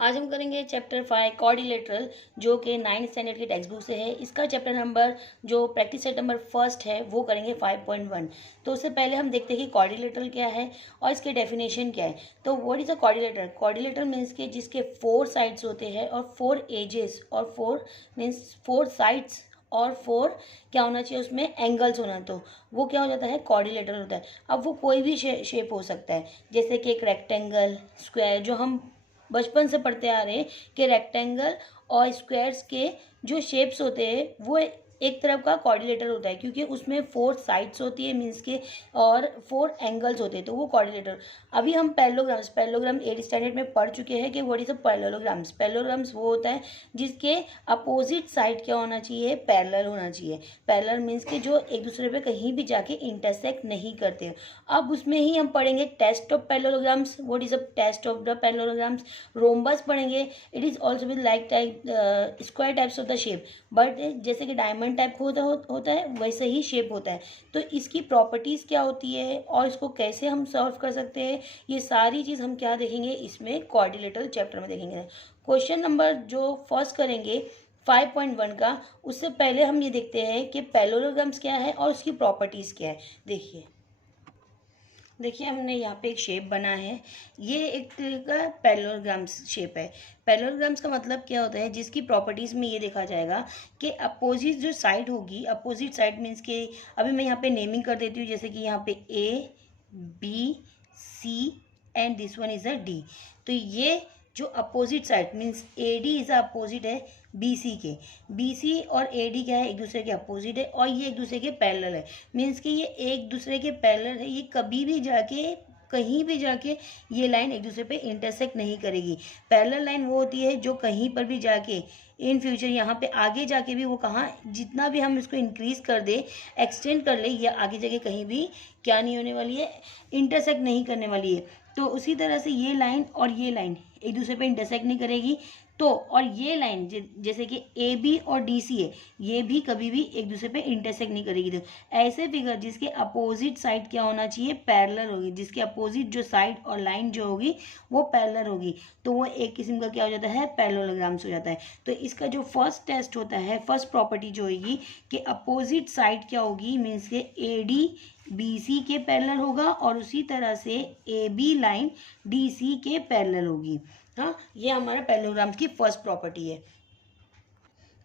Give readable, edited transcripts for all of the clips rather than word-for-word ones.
आज हम करेंगे चैप्टर 5 क्वाड्रिलेटरल, जो कि 9th स्टैंडर्ड की टेक्स्ट बुक से है। इसका चैप्टर नंबर जो प्रैक्टिस सेट नंबर फर्स्ट है वो करेंगे 5.1। तो उससे पहले हम देखते हैं कि क्वाड्रिलेटरल क्या है और इसके डेफिनेशन क्या है। तो what is a quadrilateral? Quadrilateral means के जिसके 4 साइड्स होते हैं और 4 एजेस और 4 मीन्स 4 साइड्स और 4 क्या होना चाहिए उसमें एंगल्स होना, तो वो क्या हो जाता है क्वाड्रिलेटरल होता है। अब वो कोई भी शेप हो सकता है, जैसे कि एक रेक्टेंगल, स्क्वायर, जो हम बचपन से पढ़ते आ रहे हैं कि रेक्टेंगल और स्क्वायर्स के जो शेप्स होते हैं वो एक तरफ का कोऑर्डिनेटर होता है, क्योंकि उसमें 4 साइड्स होती है मीन्स के और 4 एंगल्स होते हैं, तो वो कोऑर्डिनेटर। अभी हम पैरेललोग्राम 8th स्टैंडर्ड में पढ़ चुके हैं कि what is a parallelograms. Parallelograms वो होता है जिसके अपोजिट साइड क्या होना चाहिए, पैरेलल होना चाहिए। पैरेलल मीन्स के जो एक दूसरे पे कहीं भी जाके इंटरसेक्ट नहीं करते। अब उसमें ही हम पढ़ेंगे test of parallelograms. What is a test of the parallelograms? Rhombus पढ़ेंगे। It is also with like type square types of the shape, but जैसे कि डायमंड टाइप होता है वैसे ही शेप होता है। तो इसकी प्रॉपर्टीज़ क्या होती है और इसको कैसे हम सॉल्व कर सकते हैं, ये सारी चीज़ हम क्या देखेंगे इसमें क्वाड्रिलेटरल चैप्टर में देखेंगे। क्वेश्चन नंबर जो फर्स्ट करेंगे 5.1 का, उससे पहले हम ये देखते हैं कि पैरेललोग्राम्स क्या है और उसकी प्रॉपर्टीज़ क्या है। देखिए हमने यहाँ पे एक शेप बना है, ये एक तरह का पैरेललोग्राम्स शेप है। पैरेललोग्राम्स का मतलब क्या होता है, जिसकी प्रॉपर्टीज़ में ये देखा जाएगा कि अपोजिट जो साइड होगी, अपोजिट साइड मीन्स के अभी मैं यहाँ पे नेमिंग कर देती हूँ, जैसे कि यहाँ पे A B C and this one is a D. तो ये जो opposite side means A D is opposite है बी सी के। बी सी और ए डी क्या है, एक दूसरे के अपोजिट है और ये एक दूसरे के पैरेलल है। मीन्स कि ये एक दूसरे के पैरेलल है, ये कभी भी जाके कहीं भी जाके ये लाइन एक दूसरे पे इंटरसेक्ट नहीं करेगी। पैरेलल लाइन वो होती है जो कहीं पर भी जाके इन फ्यूचर यहाँ पे आगे जाके भी वो कहाँ जितना भी हम इसको इंक्रीज कर दे, एक्सटेंड कर ले, या आगे जाके कहीं भी क्या नहीं होने वाली है, इंटरसेक्ट नहीं करने वाली है। तो उसी तरह से ये लाइन और ये लाइन एक दूसरे पे इंटरसेक्ट नहीं करेगी। तो और ये लाइन जैसे कि ए बी और डी सी है, ये भी कभी भी एक दूसरे पे इंटरसेक्ट नहीं करेगी। तो ऐसे फिगर जिसके अपोजिट साइड क्या होना चाहिए, पैरेलल होगी, जिसके अपोजिट जो साइड और लाइन जो होगी वो पैरेलल होगी, तो वो एक किस्म का क्या हो जाता है, पैरेललोग्राम्स हो जाता है। तो इसका जो फर्स्ट टेस्ट होता है, फर्स्ट प्रॉपर्टी जो होगी कि अपोजिट साइड क्या होगी, मीन्स के ए डी बी सी के पैरेलल होगा और उसी तरह से A B line D C के पैरेलल होगी। हाँ, ये हमारा पैरेललोग्राम्स की फर्स्ट प्रॉपर्टी है।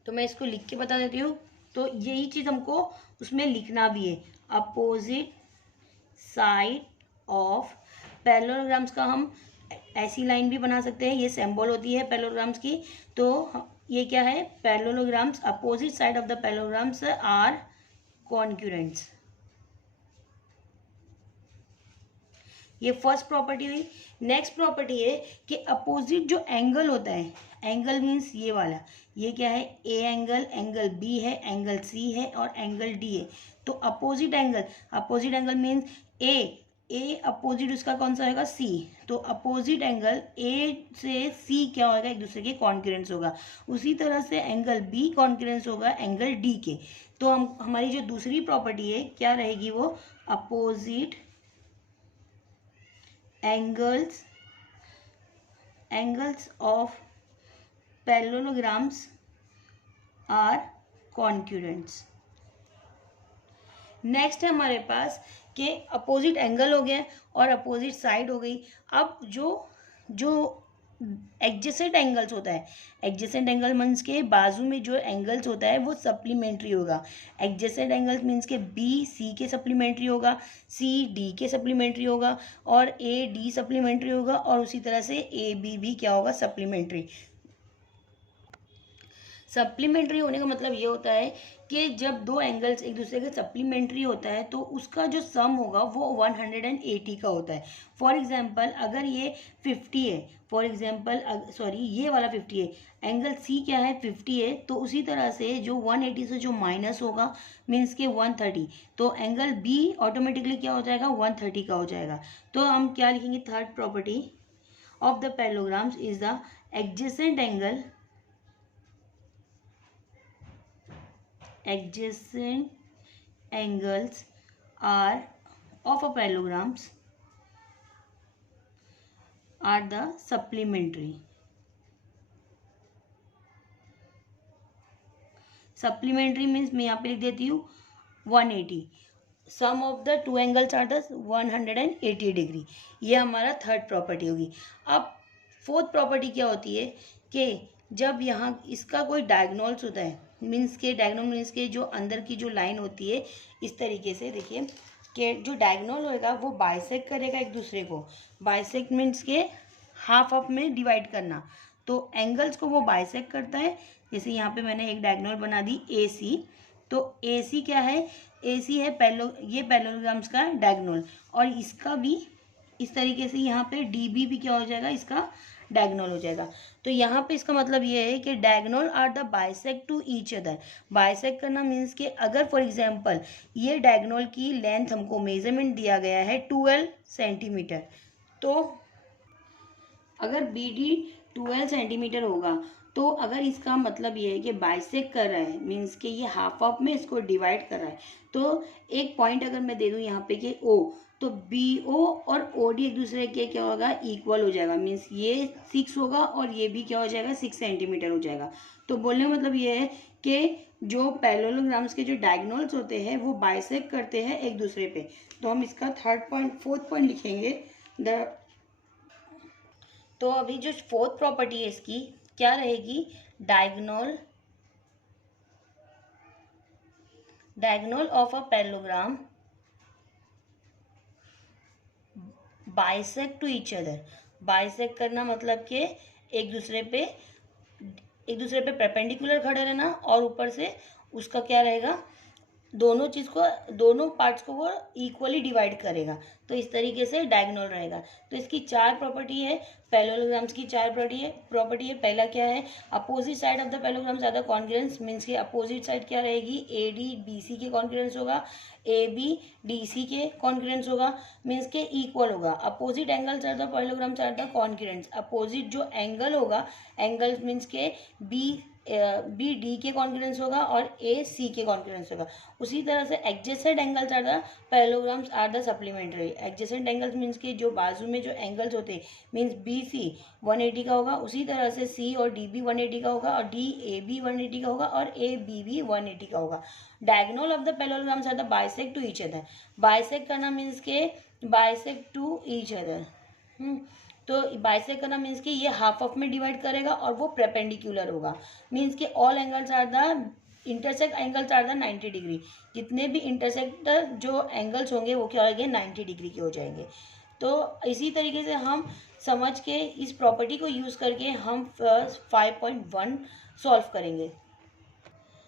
तो मैं इसको लिख के बता देती हूँ। तो यही चीज़ हमको उसमें लिखना भी है, अपोजिट साइड ऑफ पैरेललोग्राम्स का हम ऐसी लाइन भी बना सकते हैं, ये सिंबल होती है पैरेललोग्राम्स की। तो ये क्या है, parallelograms opposite side of the parallelograms are concurrents. ये फर्स्ट प्रॉपर्टी हुई। नेक्स्ट प्रॉपर्टी है कि अपोजिट जो एंगल होता है, एंगल मीन्स ये वाला, ये क्या है, ए एंगल, एंगल बी है, एंगल सी है और एंगल डी है। तो अपोजिट एंगल मीन्स ए अपोजिट उसका कौन सा होगा, सी। तो अपोजिट एंगल ए से सी क्या होगा, एक दूसरे के कॉन्क्यूरेंस होगा। उसी तरह से एंगल बी कॉन्क्यूरेंस होगा एंगल डी के। तो हम हमारी जो दूसरी प्रॉपर्टी है क्या रहेगी, वो opposite angles of parallelograms are congruents। Next है हमारे पास कि अपोजिट एंगल हो गया और अपोजिट साइड हो गई। अब जो जो एडजेसेंट एंगल्स होता है, एडजेसेंट एंगल मीन्स के बाजू में जो एंगल्स होता है वो सप्लीमेंट्री होगा। एडजेसेंट एंगल्स मीन्स के बी सी के सप्लीमेंट्री होगा, सी डी के सप्लीमेंट्री होगा और ए डी सप्लीमेंट्री होगा और उसी तरह से ए बी भी क्या होगा, सप्लीमेंट्री। सप्लीमेंट्री होने का मतलब ये होता है कि जब दो एंगल्स एक दूसरे के सप्लीमेंट्री होता है तो उसका जो सम होगा वो 180 का होता है। फॉर एग्जांपल अगर ये 50 है, फॉर एग्जांपल सॉरी ये वाला 50 है, एंगल सी क्या है 50 है, तो उसी तरह से जो 180 से जो माइनस होगा मीन्स के 130, तो एंगल बी ऑटोमेटिकली क्या हो जाएगा, 130 का हो जाएगा। तो हम क्या लिखेंगे, third property of the parallelograms is the adjacent angle, adjacent angles are of a parallelograms are the supplementary। Supplementary means मैं यहाँ पे लिख देती हूँ 180। Sum of the two angles are the 180 degree. ये हमारा थर्ड प्रॉपर्टी होगी। अब फोर्थ प्रॉपर्टी क्या होती है कि जब यहाँ इसका कोई डायगोनल्स होता है, मीन्स के डायगोनल मीन्स के जो अंदर की जो लाइन होती है इस तरीके से देखिए कि जो डायगोनल होएगा वो बाइसेक्ट करेगा एक दूसरे को। बाइसेक्ट मीन्स के हाफ ऑफ में डिवाइड करना, तो एंगल्स को वो बाइसेक्ट करता है। जैसे यहाँ पे मैंने एक डायगोनल बना दी ए सी, तो ए सी क्या है, ए सी है ये पैरेललोग्राम्स का डायगोनल, और इसका भी इस तरीके से यहाँ पे डी बी भी क्या हो जाएगा, इसका डायगोनल हो जाएगा। तो यहाँ पे इसका मतलब ये है कि diagonal are the bisect to each other. Bisect करना मीन्स कि अगर फॉर एग्जांपल ये डायगोनल की लेंथ हमको मेजरमेंट दिया गया है 12 सेंटीमीटर, तो अगर बी डी 12 सेंटीमीटर होगा, तो अगर इसका मतलब ये है कि बाइसेक्ट कर रहा है मीन्स कि ये हाफ ऑफ में इसको डिवाइड कर रहा है, तो एक पॉइंट अगर मैं दे दूँ यहाँ पे कि ओ, तो बी ओ और ओ डी एक दूसरे के क्या होगा, इक्वल हो जाएगा। मीन्स ये 6 होगा और ये भी क्या हो जाएगा, 6 सेंटीमीटर हो जाएगा। तो बोलने का मतलब ये है कि जो पैरेललोग्राम्स के जो डायगोनल्स होते हैं वो बाइसेक्ट करते हैं एक दूसरे पे। तो हम इसका फोर्थ पॉइंट लिखेंगे तो अभी जो फोर्थ प्रॉपर्टी है इसकी क्या रहेगी, diagonal of a parallelogram bisect to each other. Bisect करना मतलब कि एक दूसरे पे परपेंडिकुलर खड़े रहना, और ऊपर से उसका क्या रहेगा, दोनों पार्ट्स को वो इक्वली डिवाइड करेगा। तो इस तरीके से डायगोनल रहेगा। तो इसकी 4 प्रॉपर्टी है, पैरेललोग्राम्स की 4 प्रॉपर्टी है। पहला क्या है, opposite side of the parallelograms are the congruence, means के अपोजिट साइड क्या रहेगी, ए डी बी सी के कॉन्ग्रुएंस होगा, ए बी डी सी के कॉन्ग्रुएंस होगा, मीन्स के इक्वल होगा। Opposite angles are the parallelograms are the congruence. Opposite जो एंगल होगा, एंगल मीन्स के बी डी के कॉन्ग्रुएंस होगा और ए सी के कॉन्ग्रुएंस होगा। उसी तरह से adjacent angles are the parallelograms are the supplementary. Adjacent angles means के जो बाजू में जो एंगल्स होते हैं, मीन्स बी सी 180 का होगा, उसी तरह से सी और डी बी 180 का होगा, और डी ए बी 180 का होगा, और ए बी भी 180 का होगा। Diagonal of the parallelograms are the bisect to each other. Bisect करना मीन्स के बाइसेक्ट टू ईच अदर। तो बाइसेक्ट करना मीन्स कि ये हाफ ऑफ में डिवाइड करेगा और वो परपेंडिकुलर होगा। मीन्स कि all angles are the intersect angles are the 90 degree. जितने भी इंटरसेक्ट जो एंगल्स होंगे वो क्या होंगे, 90 डिग्री के हो जाएंगे। तो इसी तरीके से हम समझ के इस प्रॉपर्टी को यूज़ करके हम 5.1 सॉल्व करेंगे।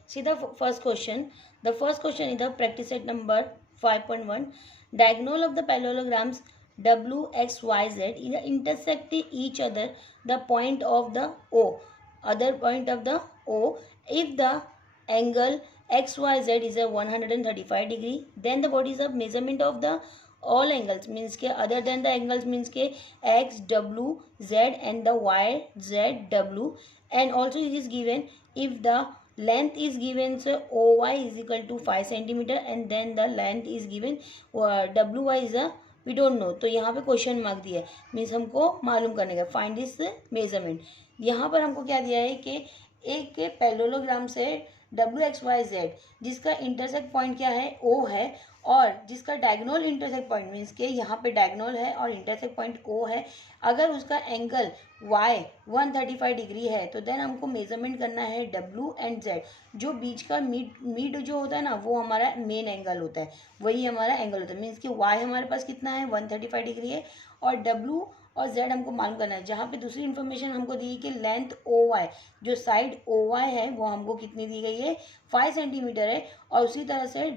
See the first question. The first question is the practice set number 5.1. Diagonal of the parallelograms W, X, Y, Z either intersect each other the point of the O. Other point of the O. If the angle XYZ is a 135 degree, then the what is the measurement of the all angles, means के other than the angles means के X, W, Z and the Y, Z, W, and also it is given if the length is given, so OY is equal to 5 centimeter and then the length is given WY is a we don't know। तो यहाँ पे question mark दिया है, means हमको मालूम करने का, find this measurement. यहाँ पर हमको क्या दिया है कि एक पैरेललोग्राम से WXYZ जिसका इंटरसेक्ट पॉइंट क्या है, O है, और जिसका डायगोनल इंटरसेक्ट पॉइंट मीन्स के यहाँ पे डायगोनल है और इंटरसेक्ट पॉइंट O है, अगर उसका एंगल Y 135 डिग्री है, तो देन हमको मेजरमेंट करना है W एंड Z। जो बीच का मिड जो होता है ना, वो हमारा मेन एंगल होता है, वही हमारा एंगल होता है। मीन्स कि Y हमारे पास कितना है, 135 डिग्री है, और W और Z हमको मालूम करना है। जहाँ पे दूसरी इन्फॉर्मेशन हमको दी कि लेंथ OY, जो साइड OY है वो हमको कितनी दी गई है, 5 सेंटीमीटर है, और उसी तरह से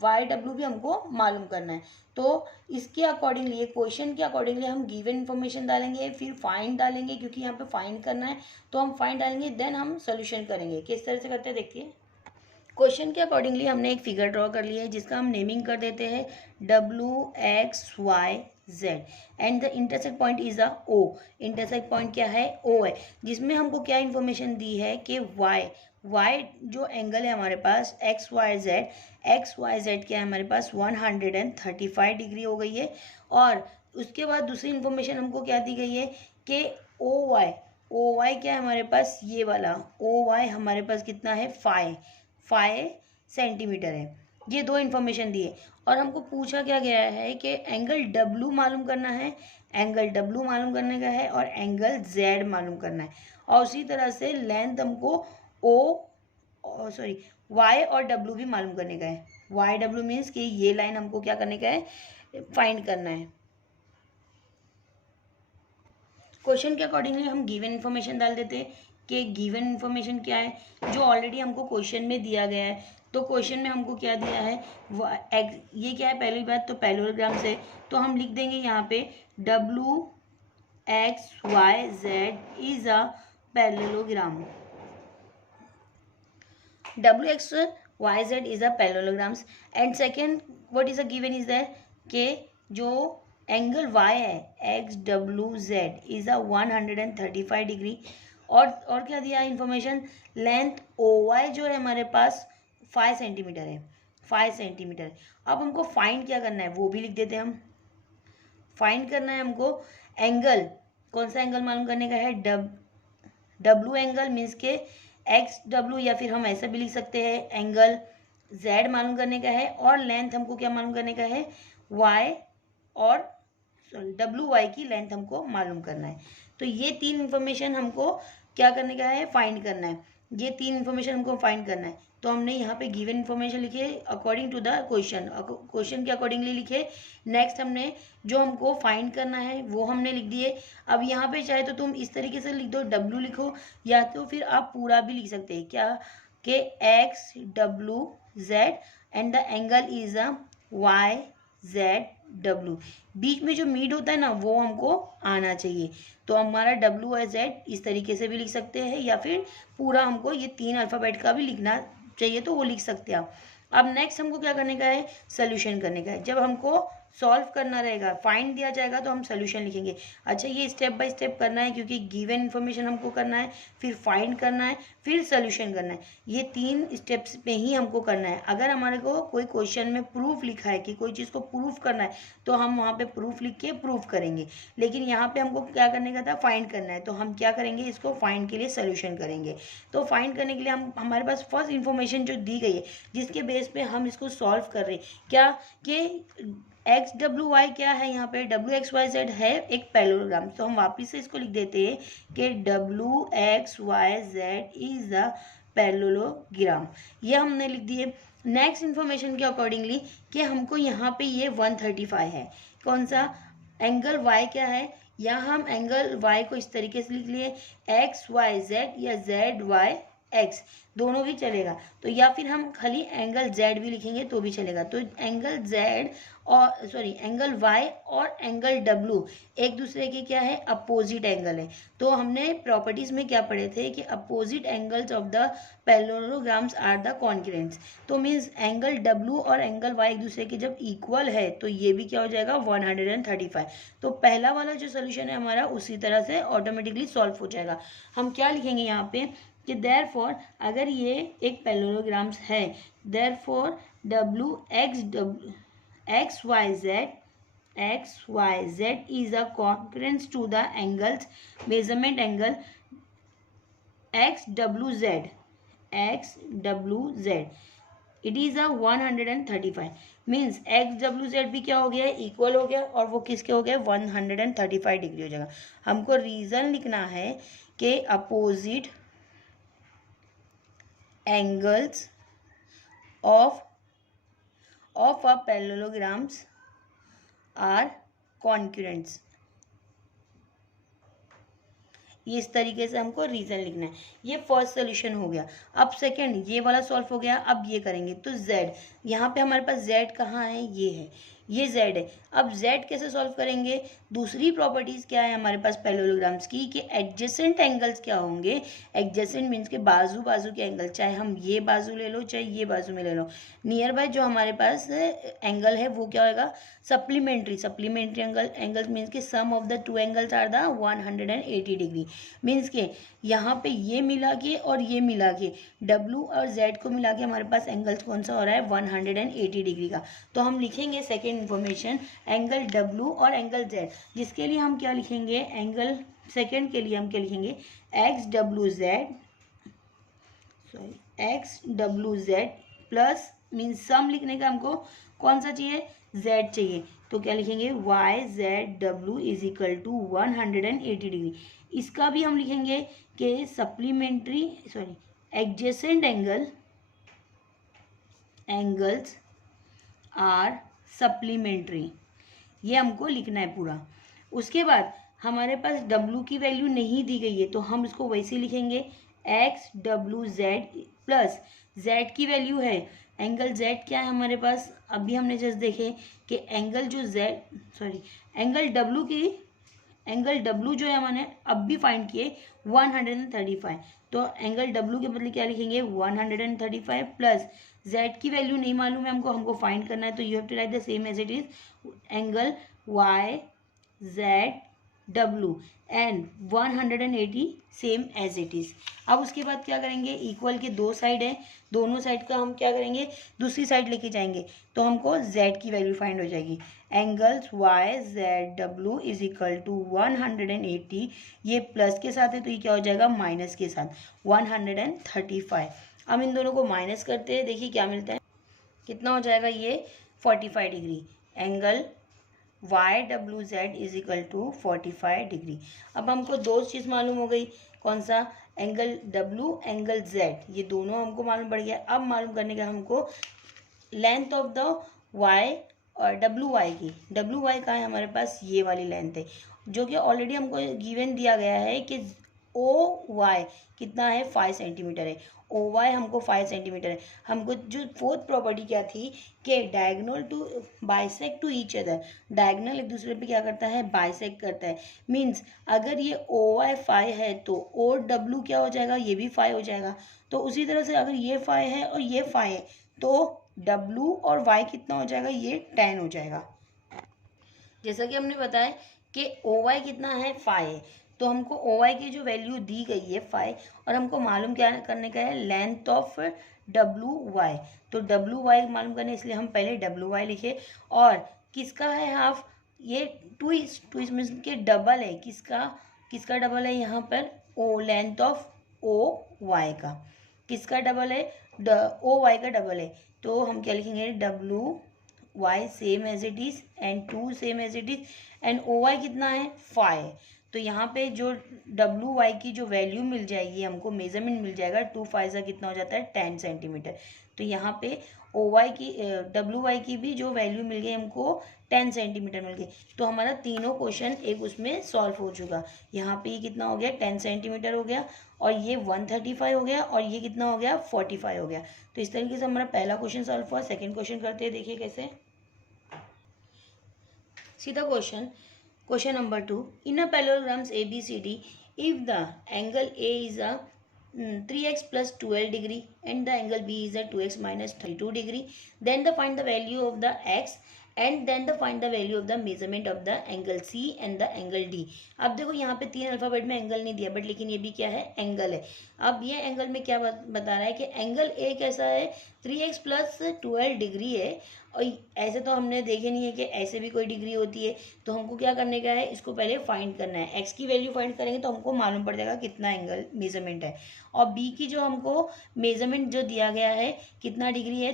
YW भी हमको मालूम करना है। तो इसके अकॉर्डिंगली, क्वेश्चन के अकॉर्डिंगली हम गिवन इन्फॉर्मेशन डालेंगे, फिर फाइंड डालेंगे, क्योंकि यहाँ पे फाइंड करना है, तो हम फाइंड डालेंगे, देन हम सोल्यूशन करेंगे। किस तरह से करते हैं देखिए। क्वेश्चन के अकॉर्डिंगली हमने एक फिगर ड्रॉ कर लिया है जिसका हम नेमिंग कर देते हैं WXYZ and the intersect point is a O। Intersect point क्या है, O है, जिसमें हमको क्या इन्फॉर्मेशन दी है कि Y जो एंगल है हमारे पास XYZ क्या है हमारे पास 135 डिग्री हो गई है। और उसके बाद दूसरी इन्फॉर्मेशन हमको क्या दी गई है कि OY ओ वाई क्या है हमारे पास, ये वाला ओ वाई हमारे पास कितना है, 5 सेंटीमीटर है। ये दो इन्फॉर्मेशन दिए और हमको पूछा क्या गया है कि एंगल डब्लू मालूम करना है, एंगल डब्लू मालूम करने का है और एंगल जेड मालूम करना है। और उसी तरह से लेंथ हमको वाई और डब्लू भी मालूम करने का है। वाई डब्लू मीन्स कि ये लाइन हमको क्या करने का है, फाइंड करना है। क्वेश्चन के अकॉर्डिंगली हम गिवन इन्फॉर्मेशन डाल देते हैं कि गिवन इन्फॉर्मेशन क्या है जो ऑलरेडी हमको क्वेश्चन में दिया गया है। तो क्वेश्चन में हमको क्या दिया है, ये क्या है, पहली बात तो पैरेललोग्राम से, तो हम लिख देंगे यहाँ पे W X Y Z is a parallelogram. WXYZ is a parallelograms and second what is a given is that के जो एंगल y है XWZ is a 135 डिग्री। और क्या दिया इन्फॉर्मेशन, लेंथ OY जो है हमारे पास 5 सेंटीमीटर है, 5 सेंटीमीटर। अब हमको फाइंड क्या करना है वो भी लिख देते हैं हम। फाइंड करना है हमको एंगल, कौन सा एंगल मालूम करने का है, डब्लू एंगल मीन्स के एक्स डब्लू, या फिर हम ऐसा भी लिख सकते हैं एंगल जेड मालूम करने का है। और लेंथ हमको क्या मालूम करने का है, वाई और डब्लू वाई की लेंथ हमको मालूम करना है। तो ये तीन इन्फॉर्मेशन हमको क्या करने का है, फाइंड करना है। ये तीन इन्फॉर्मेशन हमको फाइंड करना है। तो हमने यहाँ पे गिवन इन्फॉर्मेशन लिखे अकॉर्डिंग टू द क्वेश्चन के अकॉर्डिंगली लिखे। नेक्स्ट हमने जो हमको फाइंड करना है वो हमने लिख दिए। अब यहाँ पे चाहे तो तुम इस तरीके से लिख दो, डब्लू लिखो, या तो फिर आप पूरा भी लिख सकते हैं क्या कि X W Z and the angle is a Y Z W. बीच में जो मीड होता है ना वो हमको आना चाहिए। तो हमारा डब्लू और जेड इस तरीके से भी लिख सकते हैं, या फिर पूरा हमको ये 3 अल्फ़ाबेट का भी लिखना चाहिए तो वो लिख सकते हैं आप। अब नेक्स्ट हमको क्या करने का है, सोल्यूशन करने का है। जब हमको सॉल्व करना रहेगा, फाइंड दिया जाएगा तो हम सोल्यूशन लिखेंगे। अच्छा, ये स्टेप बाय स्टेप करना है क्योंकि गिवन इन्फॉर्मेशन हमको करना है, फिर फाइंड करना है, फिर सोल्यूशन करना है। ये 3 स्टेप्स पे ही हमको करना है। अगर हमारे को कोई क्वेश्चन में प्रूफ लिखा है कि कोई चीज़ को प्रूफ करना है तो हम वहाँ पे प्रूफ लिख के प्रूफ करेंगे, लेकिन यहाँ पे हमको क्या करने का था, फाइंड करना है। तो हम क्या करेंगे, इसको फाइंड के लिए सोल्यूशन करेंगे। तो फाइंड करने के लिए हमारे पास फर्स्ट इन्फॉर्मेशन जो दी गई है जिसके बेस पे हम इसको सॉल्व कर रहे हैं, क्या कि एक्स डब्ल्यू वाई क्या है, यहाँ पे डब्ल्यू एक्स वाई जेड है एक पैरेललोग्राम। तो हम वापिस से इसको लिख देते हैं कि W X Y Z is a parallelogram. ये हमने लिख दिए। नेक्स्ट इन्फॉर्मेशन के अकॉर्डिंगली कि हमको यहाँ पे ये 135 है, कौन सा एंगल वाई क्या है, यहाँ हम एंगल वाई को इस तरीके से लिख लिए एक्स वाई जेड या जेड वाई एक्स, दोनों भी चलेगा। तो या फिर हम खाली एंगल जेड भी लिखेंगे तो भी चलेगा। तो एंगल जेड और एंगल वाई और एंगल डब्ल्यू एक दूसरे के क्या है, अपोजिट एंगल है। तो हमने प्रॉपर्टीज में क्या पढ़े थे कि opposite angles of the parallelograms are the congruents. तो मीन्स एंगल डब्ल्यू और एंगल वाई एक दूसरे के जब इक्वल है तो ये भी क्या हो जाएगा 135। तो पहला वाला जो सोल्यूशन है हमारा उसी तरह से ऑटोमेटिकली सॉल्व हो जाएगा। हम क्या लिखेंगे यहाँ पे कि देयरफॉर अगर ये एक पैरेललोग्राम्स है, therefore W X Y Z is a congruent to the angles measurement angle X W Z it is a 135। Means X W Z भी क्या हो गया, इक्वल हो गया, और वो किसके हो गए 135 डिग्री हो जाएगा। हमको रीजन लिखना है कि opposite angles of a parallelograms are congruents। ये इस तरीके से हमको रीजन लिखना है। ये फर्स्ट सोल्यूशन हो गया। अब सेकंड ये वाला सॉल्व हो गया। अब ये करेंगे तो जेड, यहाँ पे हमारे पास जेड कहाँ है, ये है, ये जेड है। अब जेड कैसे सॉल्व करेंगे, दूसरी प्रॉपर्टीज क्या है हमारे पास पैरेललोग्राम्स की कि एडजेसेंट एंगल्स क्या होंगे। एडजेसेंट मीन्स के बाजू बाजू के एंगल, चाहे हम ये बाजू ले लो चाहे ये बाजू में ले लो। नियर बाय जो हमारे पास एंगल है वो क्या होगा, सप्लीमेंट्री एंगल मीन्स के sum of the two angles are the 180 degree. Means के यहाँ पे ये मिला के और ये मिला के W और Z को मिला के हमारे पास एंगल्स कौन सा हो रहा है 180 डिग्री का। तो हम लिखेंगे सेकेंड इन्फॉर्मेशन एंगल W और एंगल Z, जिसके लिए हम क्या लिखेंगे, एंगल सेकेंड के लिए हम क्या लिखेंगे, X W Z plus means sum लिखने का हमको कौन सा चाहिए, जेड चाहिए, तो क्या लिखेंगे Y Z W is equal to 180 degree. इसका भी हम लिखेंगे कि supplementary adjacent angles are supplementary, ये हमको लिखना है पूरा। उसके बाद हमारे पास W की वैल्यू नहीं दी गई है तो हम इसको वैसे लिखेंगे X W Z plus Z की वैल्यू है, एंगल जेड क्या है हमारे पास, अभी हमने जस्ट देखे कि एंगल जो एंगल डब्ल्यू जो है हमने अब भी फाइंड किए 135, तो एंगल डब्ल्यू के बदले क्या लिखेंगे 135 प्लस जेड की वैल्यू नहीं मालूम है हमको फाइंड करना है, तो you have to write the same as it is angle Y Z W and 180 same as it is. अब उसके बाद क्या करेंगे, इक्वल के दो साइड है, दोनों साइड का हम क्या करेंगे दूसरी साइड लेके जाएंगे तो हमको z की वैल्यू फाइंड हो जाएगी। Angles y z w is equal to 180, ये प्लस के साथ है तो ये क्या हो जाएगा माइनस के साथ 135। अब इन दोनों को माइनस करते हैं, देखिए क्या मिलता है, कितना हो जाएगा ये 45 degree. Angle Y W Z is equal to 45 degree. अब हमको दो चीज़ मालूम हो गई, कौन सा, एंगल डब्ल्यू एंगल जेड, ये दोनों हमको मालूम पड़ गया। अब मालूम करने का हमको लेंथ ऑफ द वाई और डब्ल्यू वाई कहाँ है हमारे पास, ये वाली लेंथ है जो कि ऑलरेडी हमको गिवन दिया गया है कि ओ वाई कितना है 5 सेंटीमीटर है, ओ वाई हमको 5 सेंटीमीटर है। हमको जो फोर्थ प्रॉपर्टी क्या थी कि diagonal to bisect to each other, diagonal एक दूसरे पे क्या करता है बाइसेक्ट करता है, मीन्स अगर ये ओ वाई 5 है तो ओ डब्ल्यू क्या हो जाएगा, ये भी 5 हो जाएगा। तो उसी तरह से अगर ये 5 है और ये 5 है तो डब्ल्यू और वाई कितना हो जाएगा, ये 10 हो जाएगा। जैसा कि हमने बताया कि ओ वाई कितना है 5 है, तो हमको ओ वाई की जो वैल्यू दी गई है 5 और हमको मालूम क्या करने का है लेंथ ऑफ डब्ल्यू वाई, तो डब्ल्यू वाई मालूम करने इसलिए हम पहले डब्ल्यू वाई लिखे। और किसका है हाफ, ये ट्विस्ट मीन्स के डबल है, किसका डबल है यहाँ पर, ओ लेंथ ऑफ ओ वाई का, किसका डबल है ओ वाई का डबल है, तो हम क्या लिखेंगे W Y same as it is and 2 same as it is and O Y कितना है 5, तो यहाँ पे जो डब्ल्यू वाई की जो वैल्यू मिल जाएगी हमको मेजरमेंट मिल जाएगा 2 5 का कितना हो जाता है 10 सेंटीमीटर। तो यहाँ पे ओ वाई की डब्ल्यू वाई की भी जो वैल्यू मिल गई हमको 10 सेंटीमीटर मिल गई, तो हमारा तीनों क्वेश्चन एक उसमें सॉल्व हो चुका। यहाँ पे ये कितना हो गया 10 सेंटीमीटर हो गया और ये 135 हो गया और ये कितना हो गया 45 हो गया। तो इस तरीके से हमारा पहला क्वेश्चन सॉल्व हुआ। सेकेंड क्वेश्चन करते हैं, देखिए कैसे। सीधा question number 2, in a parallelograms ABCD if the angle A is a 3x plus 12 degree and the angle B is a 2x minus 32 degree, then find the value of the x and then find the value of the measurement of the angle C and the angle D। अब देखो यहाँ पे 3 alphabet में angle नहीं दिया but लेकिन ये भी क्या है एंगल है। अब ये एंगल में क्या बता रहा है कि एंगल ए कैसा है 3x प्लस 12 डिग्री है, और ऐसे तो हमने देखे नहीं है कि ऐसे भी कोई डिग्री होती है, तो हमको क्या करने का है इसको पहले फाइंड करना है। एक्स की वैल्यू फाइंड करेंगे तो हमको मालूम पड़ जाएगा कितना एंगल मेजरमेंट है, और बी की जो हमको मेजरमेंट जो दिया गया है कितना डिग्री है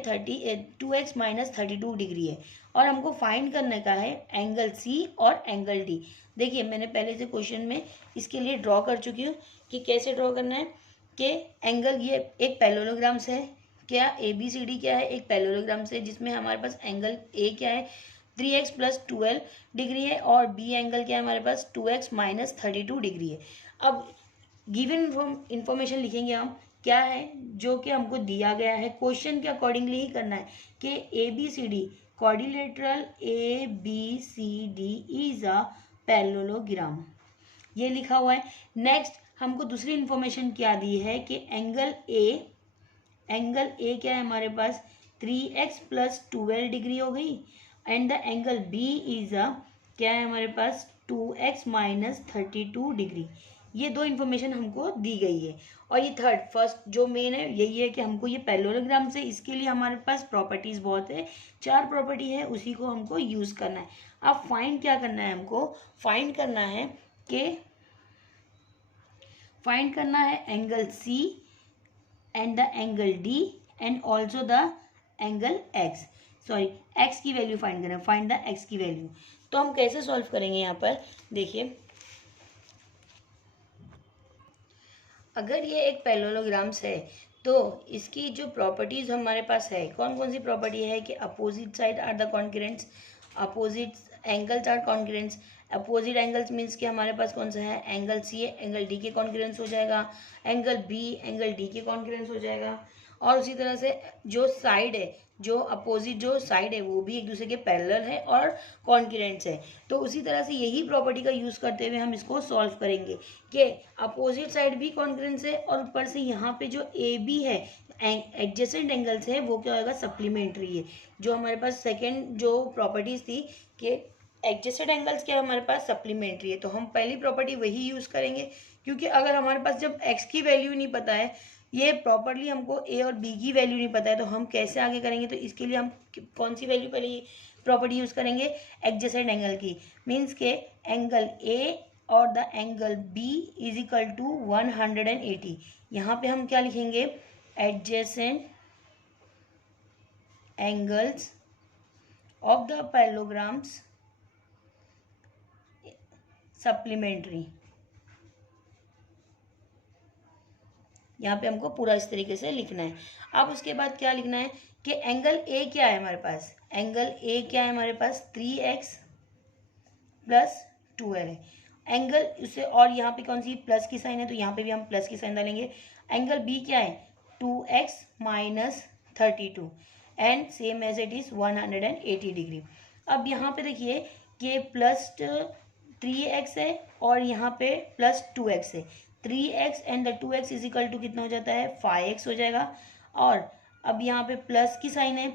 2x माइनस 32 डिग्री है, और हमको फाइंड करने का है एंगल सी और एंगल डी। देखिए मैंने पहले से क्वेश्चन में इसके लिए ड्रॉ कर चुकी हूँ कि कैसे ड्रॉ करना है कि एंगल ये एक पैरेललोग्राम है, क्या ABCD क्या है एक पैरेललोग्राम से जिसमें हमारे पास एंगल ए क्या है 3x प्लस 12 डिग्री है और बी एंगल क्या है हमारे पास 2x माइनस 32 डिग्री है। अब गिवन इंफॉर्मेशन लिखेंगे हम क्या है जो कि हमको दिया गया है, क्वेश्चन के अकॉर्डिंगली ही करना है कि ABCD quadrilateral ABCD is a parallelogram, ये लिखा हुआ है। नेक्स्ट हमको दूसरी इंफॉर्मेशन क्या दी है कि एंगल ए क्या है हमारे पास 3x प्लस 12 डिग्री हो गई and the angle B is a क्या है हमारे पास 2x माइनस 32 डिग्री। ये दो इन्फॉर्मेशन हमको दी गई है। और ये फर्स्ट जो मेन है यही है कि हमको ये पैरेललोग्राम से इसके लिए हमारे पास प्रॉपर्टीज बहुत है, 4 प्रॉपर्टी है, उसी को हमको यूज करना है। अब फाइंड क्या करना है, हमको फाइंड करना है कि फाइंड करना है angle C and the angle D and also the angle X, sorry X की वैल्यू फाइंड करना है, फाइंड द एक्स की वैल्यू। तो हम कैसे सॉल्व करेंगे यहाँ पर देखिए, अगर ये एक पैरेललोग्राम्स है तो इसकी जो प्रॉपर्टीज हमारे पास है, कौन कौन सी प्रॉपर्टी है कि opposite side are the congruents, opposite angles are congruents. Opposite angles means कि हमारे पास कौन सा है, एंगल सी एंगल डी के कॉन्ग्रुएंट्स हो जाएगा, एंगल बी एंगल डी के कॉन्ग्रुएंट्स हो जाएगा, और उसी तरह से जो साइड है, जो अपोजिट जो साइड है वो भी एक दूसरे के पैरेलल है और कॉन्ग्रुएंट्स है। तो उसी तरह से यही प्रॉपर्टी का यूज़ करते हुए हम इसको सॉल्व करेंगे कि अपोजिट साइड भी कॉन्ग्रुएंट्स है और ऊपर से यहाँ पे जो ए बी है एडजेसेंट एंगल्स है वो क्या होगा, सप्लीमेंट्री है। जो हमारे पास सेकेंड जो प्रॉपर्टीज थी कि एडजेसेंट एंगल्स क्या हमारे पास सप्लीमेंट्री है, तो हम पहली प्रॉपर्टी वही यूज़ करेंगे, क्योंकि अगर हमारे पास जब एक्स की वैल्यू नहीं पता है, ये प्रॉपरली हमको ए और बी की वैल्यू नहीं पता है, तो हम कैसे आगे करेंगे। तो इसके लिए हम कौन सी वैल्यू पहले प्रॉपर्टी यूज़ करेंगे, एडजेसेंट एंगल की, मीन्स के एंगल ए और the angle B is equal to 180। यहाँ पे हम क्या लिखेंगे, adjacent angles of the parallelograms supplementary. यहाँ पे हमको पूरा इस तरीके से लिखना है। अब उसके बाद क्या लिखना है कि एंगल ए क्या है हमारे पास, एंगल ए क्या है हमारे पास 3x प्लस 12 है एंगल उससे, और यहाँ पे कौन सी प्लस की साइन है तो यहाँ पे भी हम प्लस की साइन डालेंगे। एंगल बी क्या है 2x minus 32 and same as it is 180 degree. अब यहाँ पे देखिए कि प्लस 3x है और यहाँ पे प्लस 2x है, 3x and the 2x is equal to कितना हो जाता है 5x हो जाएगा। और अब यहाँ पे प्लस की साइन है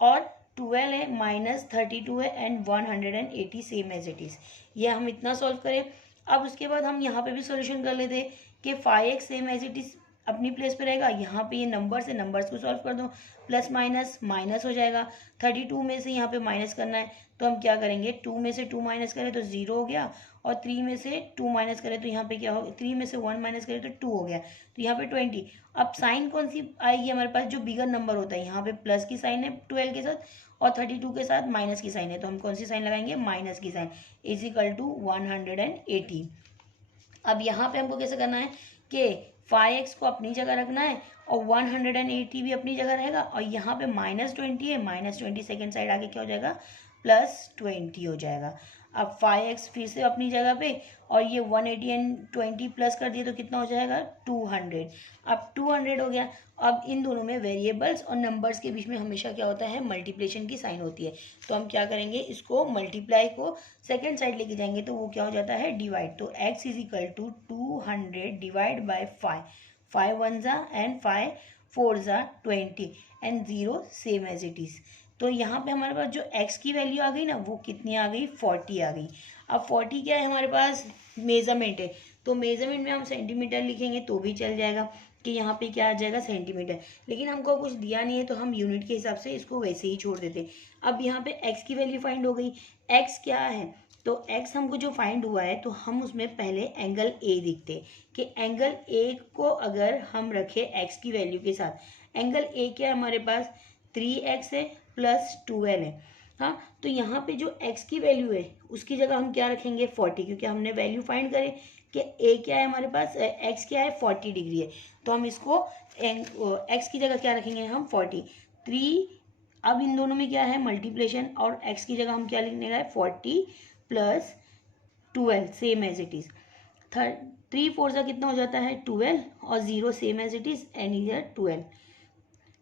और 12 है माइनस 32 है and 180 same as it is. ये हम इतना सॉल्व करें। अब उसके बाद हम यहाँ पे भी सॉल्यूशन कर लेते कि 5x same as it is अपनी प्लेस पे रहेगा, यहाँ पे ये नंबर्स है, नंबर्स को सॉल्व कर दो, प्लस माइनस माइनस हो जाएगा, 32 में से यहाँ पे माइनस करना है तो हम क्या करेंगे, 2 में से 2 माइनस करें तो 0 हो गया, और 3 में से 2 माइनस करें तो यहाँ पे क्या हो, 3 में से 1 माइनस करें तो 2 हो गया, तो यहाँ पे 20। अब साइन कौन सी आएगी हमारे पास, जो बिगर नंबर होता है, यहाँ पे प्लस की साइन है 12 के साथ और 32 के साथ माइनस की साइन है, तो हम कौन सी साइन लगाएंगे, माइनस की साइन, इज इक्वल टू 180। अब यहाँ पे हमको कैसे करना है कि 5x को अपनी जगह रखना है और 180 भी अपनी जगह रहेगा, और यहाँ पे -20 है, -20 सेकेंड साइड आगे क्या हो जाएगा, +20 हो जाएगा। अब 5x फिर से अपनी जगह पे, और ये 180 एंड 20 प्लस कर दिए तो कितना हो जाएगा 200। अब 200 हो गया। अब इन दोनों में वेरिएबल्स और नंबर्स के बीच में हमेशा क्या होता है, मल्टीप्लिकेशन की साइन होती है, तो हम क्या करेंगे, इसको मल्टीप्लाई को सेकेंड साइड लेके जाएंगे तो वो क्या हो जाता है, डिवाइड। तो x is equal to 200 divide by 5, 5 1 जा एंड 5 4 जा 20 and 0 same as it is. तो यहाँ पे हमारे पास जो x की वैल्यू आ गई ना, वो कितनी आ गई, 40 आ गई। अब 40 क्या है हमारे पास, मेजरमेंट है, तो मेजरमेंट में हम सेंटीमीटर लिखेंगे तो भी चल जाएगा कि यहाँ पे क्या आ जाएगा, सेंटीमीटर। लेकिन हमको कुछ दिया नहीं है तो हम यूनिट के हिसाब से इसको वैसे ही छोड़ देते। अब यहाँ पे x की वैल्यू फाइंड हो गई, x क्या है, तो x हमको जो फाइंड हुआ है तो हम उसमें पहले एंगल a देखते कि एंगल a को अगर हम रखें x की वैल्यू के साथ, एंगल a क्या है हमारे पास 3x है प्लस 12 है, हाँ, तो यहाँ पे जो x की वैल्यू है उसकी जगह हम क्या रखेंगे 40, क्योंकि हमने वैल्यू फाइंड करे कि a क्या है हमारे पास, x क्या है 40 डिग्री है, तो हम इसको x की जगह क्या रखेंगे हम 40। 3 अब इन दोनों में क्या है मल्टीप्लिकेशन, और x की जगह हम क्या लिखने का है 40 plus 12 same as it is. 3 4 जा कितना हो जाता है 12 और 0 same as it is and इधर 12,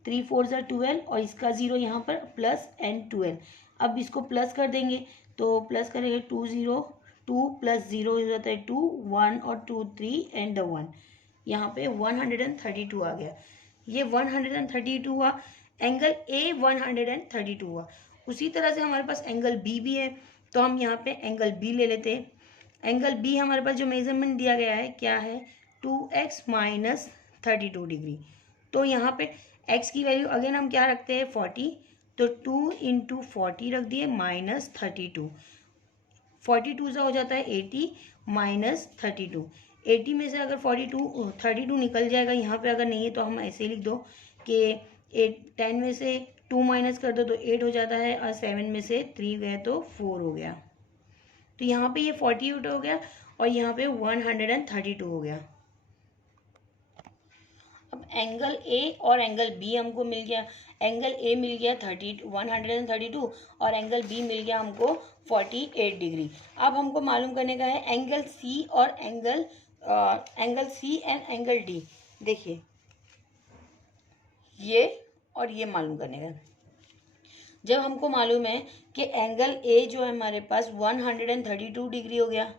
3 4 जा 12 और इसका 0 यहाँ पर प्लस एंड 12। अब इसको प्लस कर देंगे तो प्लस करेंगे 2 0 2 प्लस 0 हो जाता है 2 1 और 2 3 एंड द 1, यहाँ पे 132 आ गया। ये 132 हुआ, एंगल A 132 हुआ। उसी तरह से हमारे पास एंगल B भी है, तो हम यहाँ पे एंगल B ले लेते हैं। एंगल B हमारे पास जो मेजरमेंट दिया गया है क्या है 2x माइनस 32 डिग्री। तो यहाँ पे x की वैल्यू अगेन हम क्या रखते हैं 40, तो 2 इंटू 40 रख दिए माइनस 32, 42 सा हो जाता है 80 माइनस 32, 80 में से अगर 32 निकल जाएगा यहाँ पे, अगर नहीं है तो हम ऐसे ही लिख दो कि 10 में से 2 माइनस कर दो तो 8 हो जाता है, और 7 में से 3 गए तो 4 हो गया। तो यहाँ पे ये 48 हो गया और यहाँ पे 132 हो गया। अब एंगल ए और एंगल बी हमको मिल गया। एंगल ए मिल गया 132 और एंगल बी मिल गया हमको 48 डिग्री। अब हमको मालूम करने का है एंगल सी और angle C and angle D. देखिए ये और ये मालूम करने का। जब हमको मालूम है कि एंगल ए जो है हमारे पास 132 डिग्री हो गया,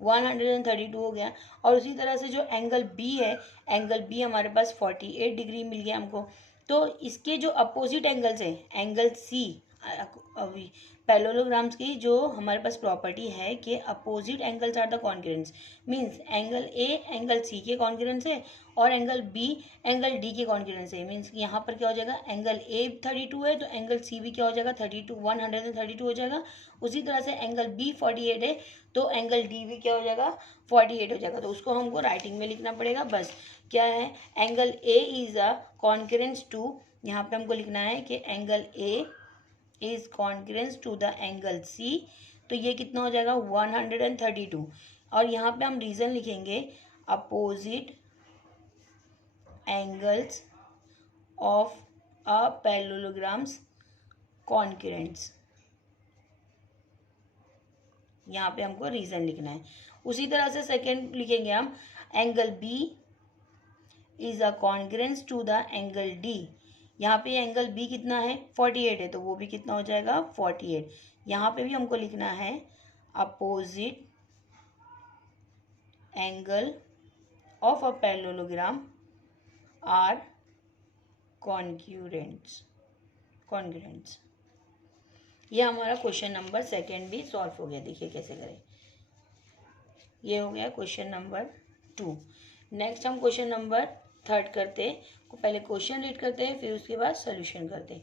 132 हो गया, और उसी तरह से जो एंगल बी है, एंगल बी हमारे पास 48 डिग्री मिल गया हमको। तो इसके जो अपोजिट एंगल्स हैं, एंगल सी, अभी पैरेललोग्राम्स की जो हमारे पास प्रॉपर्टी है कि opposite angles are the congruents, means angle A angle C के कॉन्ग्रुएंट्स है और एंगल बी एंगल डी के कॉन्ग्रुएंट्स है। मीन्स यहाँ पर क्या हो जाएगा, एंगल ए 32 है तो एंगल सी भी क्या हो जाएगा, 132 हो जाएगा। उसी तरह से एंगल बी 48 है तो एंगल डी भी क्या हो जाएगा, 48 हो जाएगा। तो उसको हमको राइटिंग में लिखना पड़ेगा। बस क्या है, angle A is a congruence to, यहाँ पे हमको लिखना है कि angle A is congruence to the angle C. तो ये कितना हो जाएगा, 132। और यहाँ पे हम रीजन लिखेंगे, opposite angles of a parallelograms congruents, यहाँ पे हमको रीजन लिखना है। उसी तरह से सेकेंड लिखेंगे हम, angle B is a congruence to the angle D. यहाँ पे एंगल बी कितना है, 48 है, तो वो भी कितना हो जाएगा, 48। यहाँ पे भी हमको लिखना है opposite angle of a parallelogram are congruents. ये हमारा क्वेश्चन नंबर सेकेंड भी सॉल्व हो गया। देखिए कैसे करें, ये हो गया क्वेश्चन नंबर 2। नेक्स्ट हम क्वेश्चन नंबर 3 करते हैं। पहले क्वेश्चन रीड करते हैं, फिर उसके बाद सॉल्यूशन करते हैं।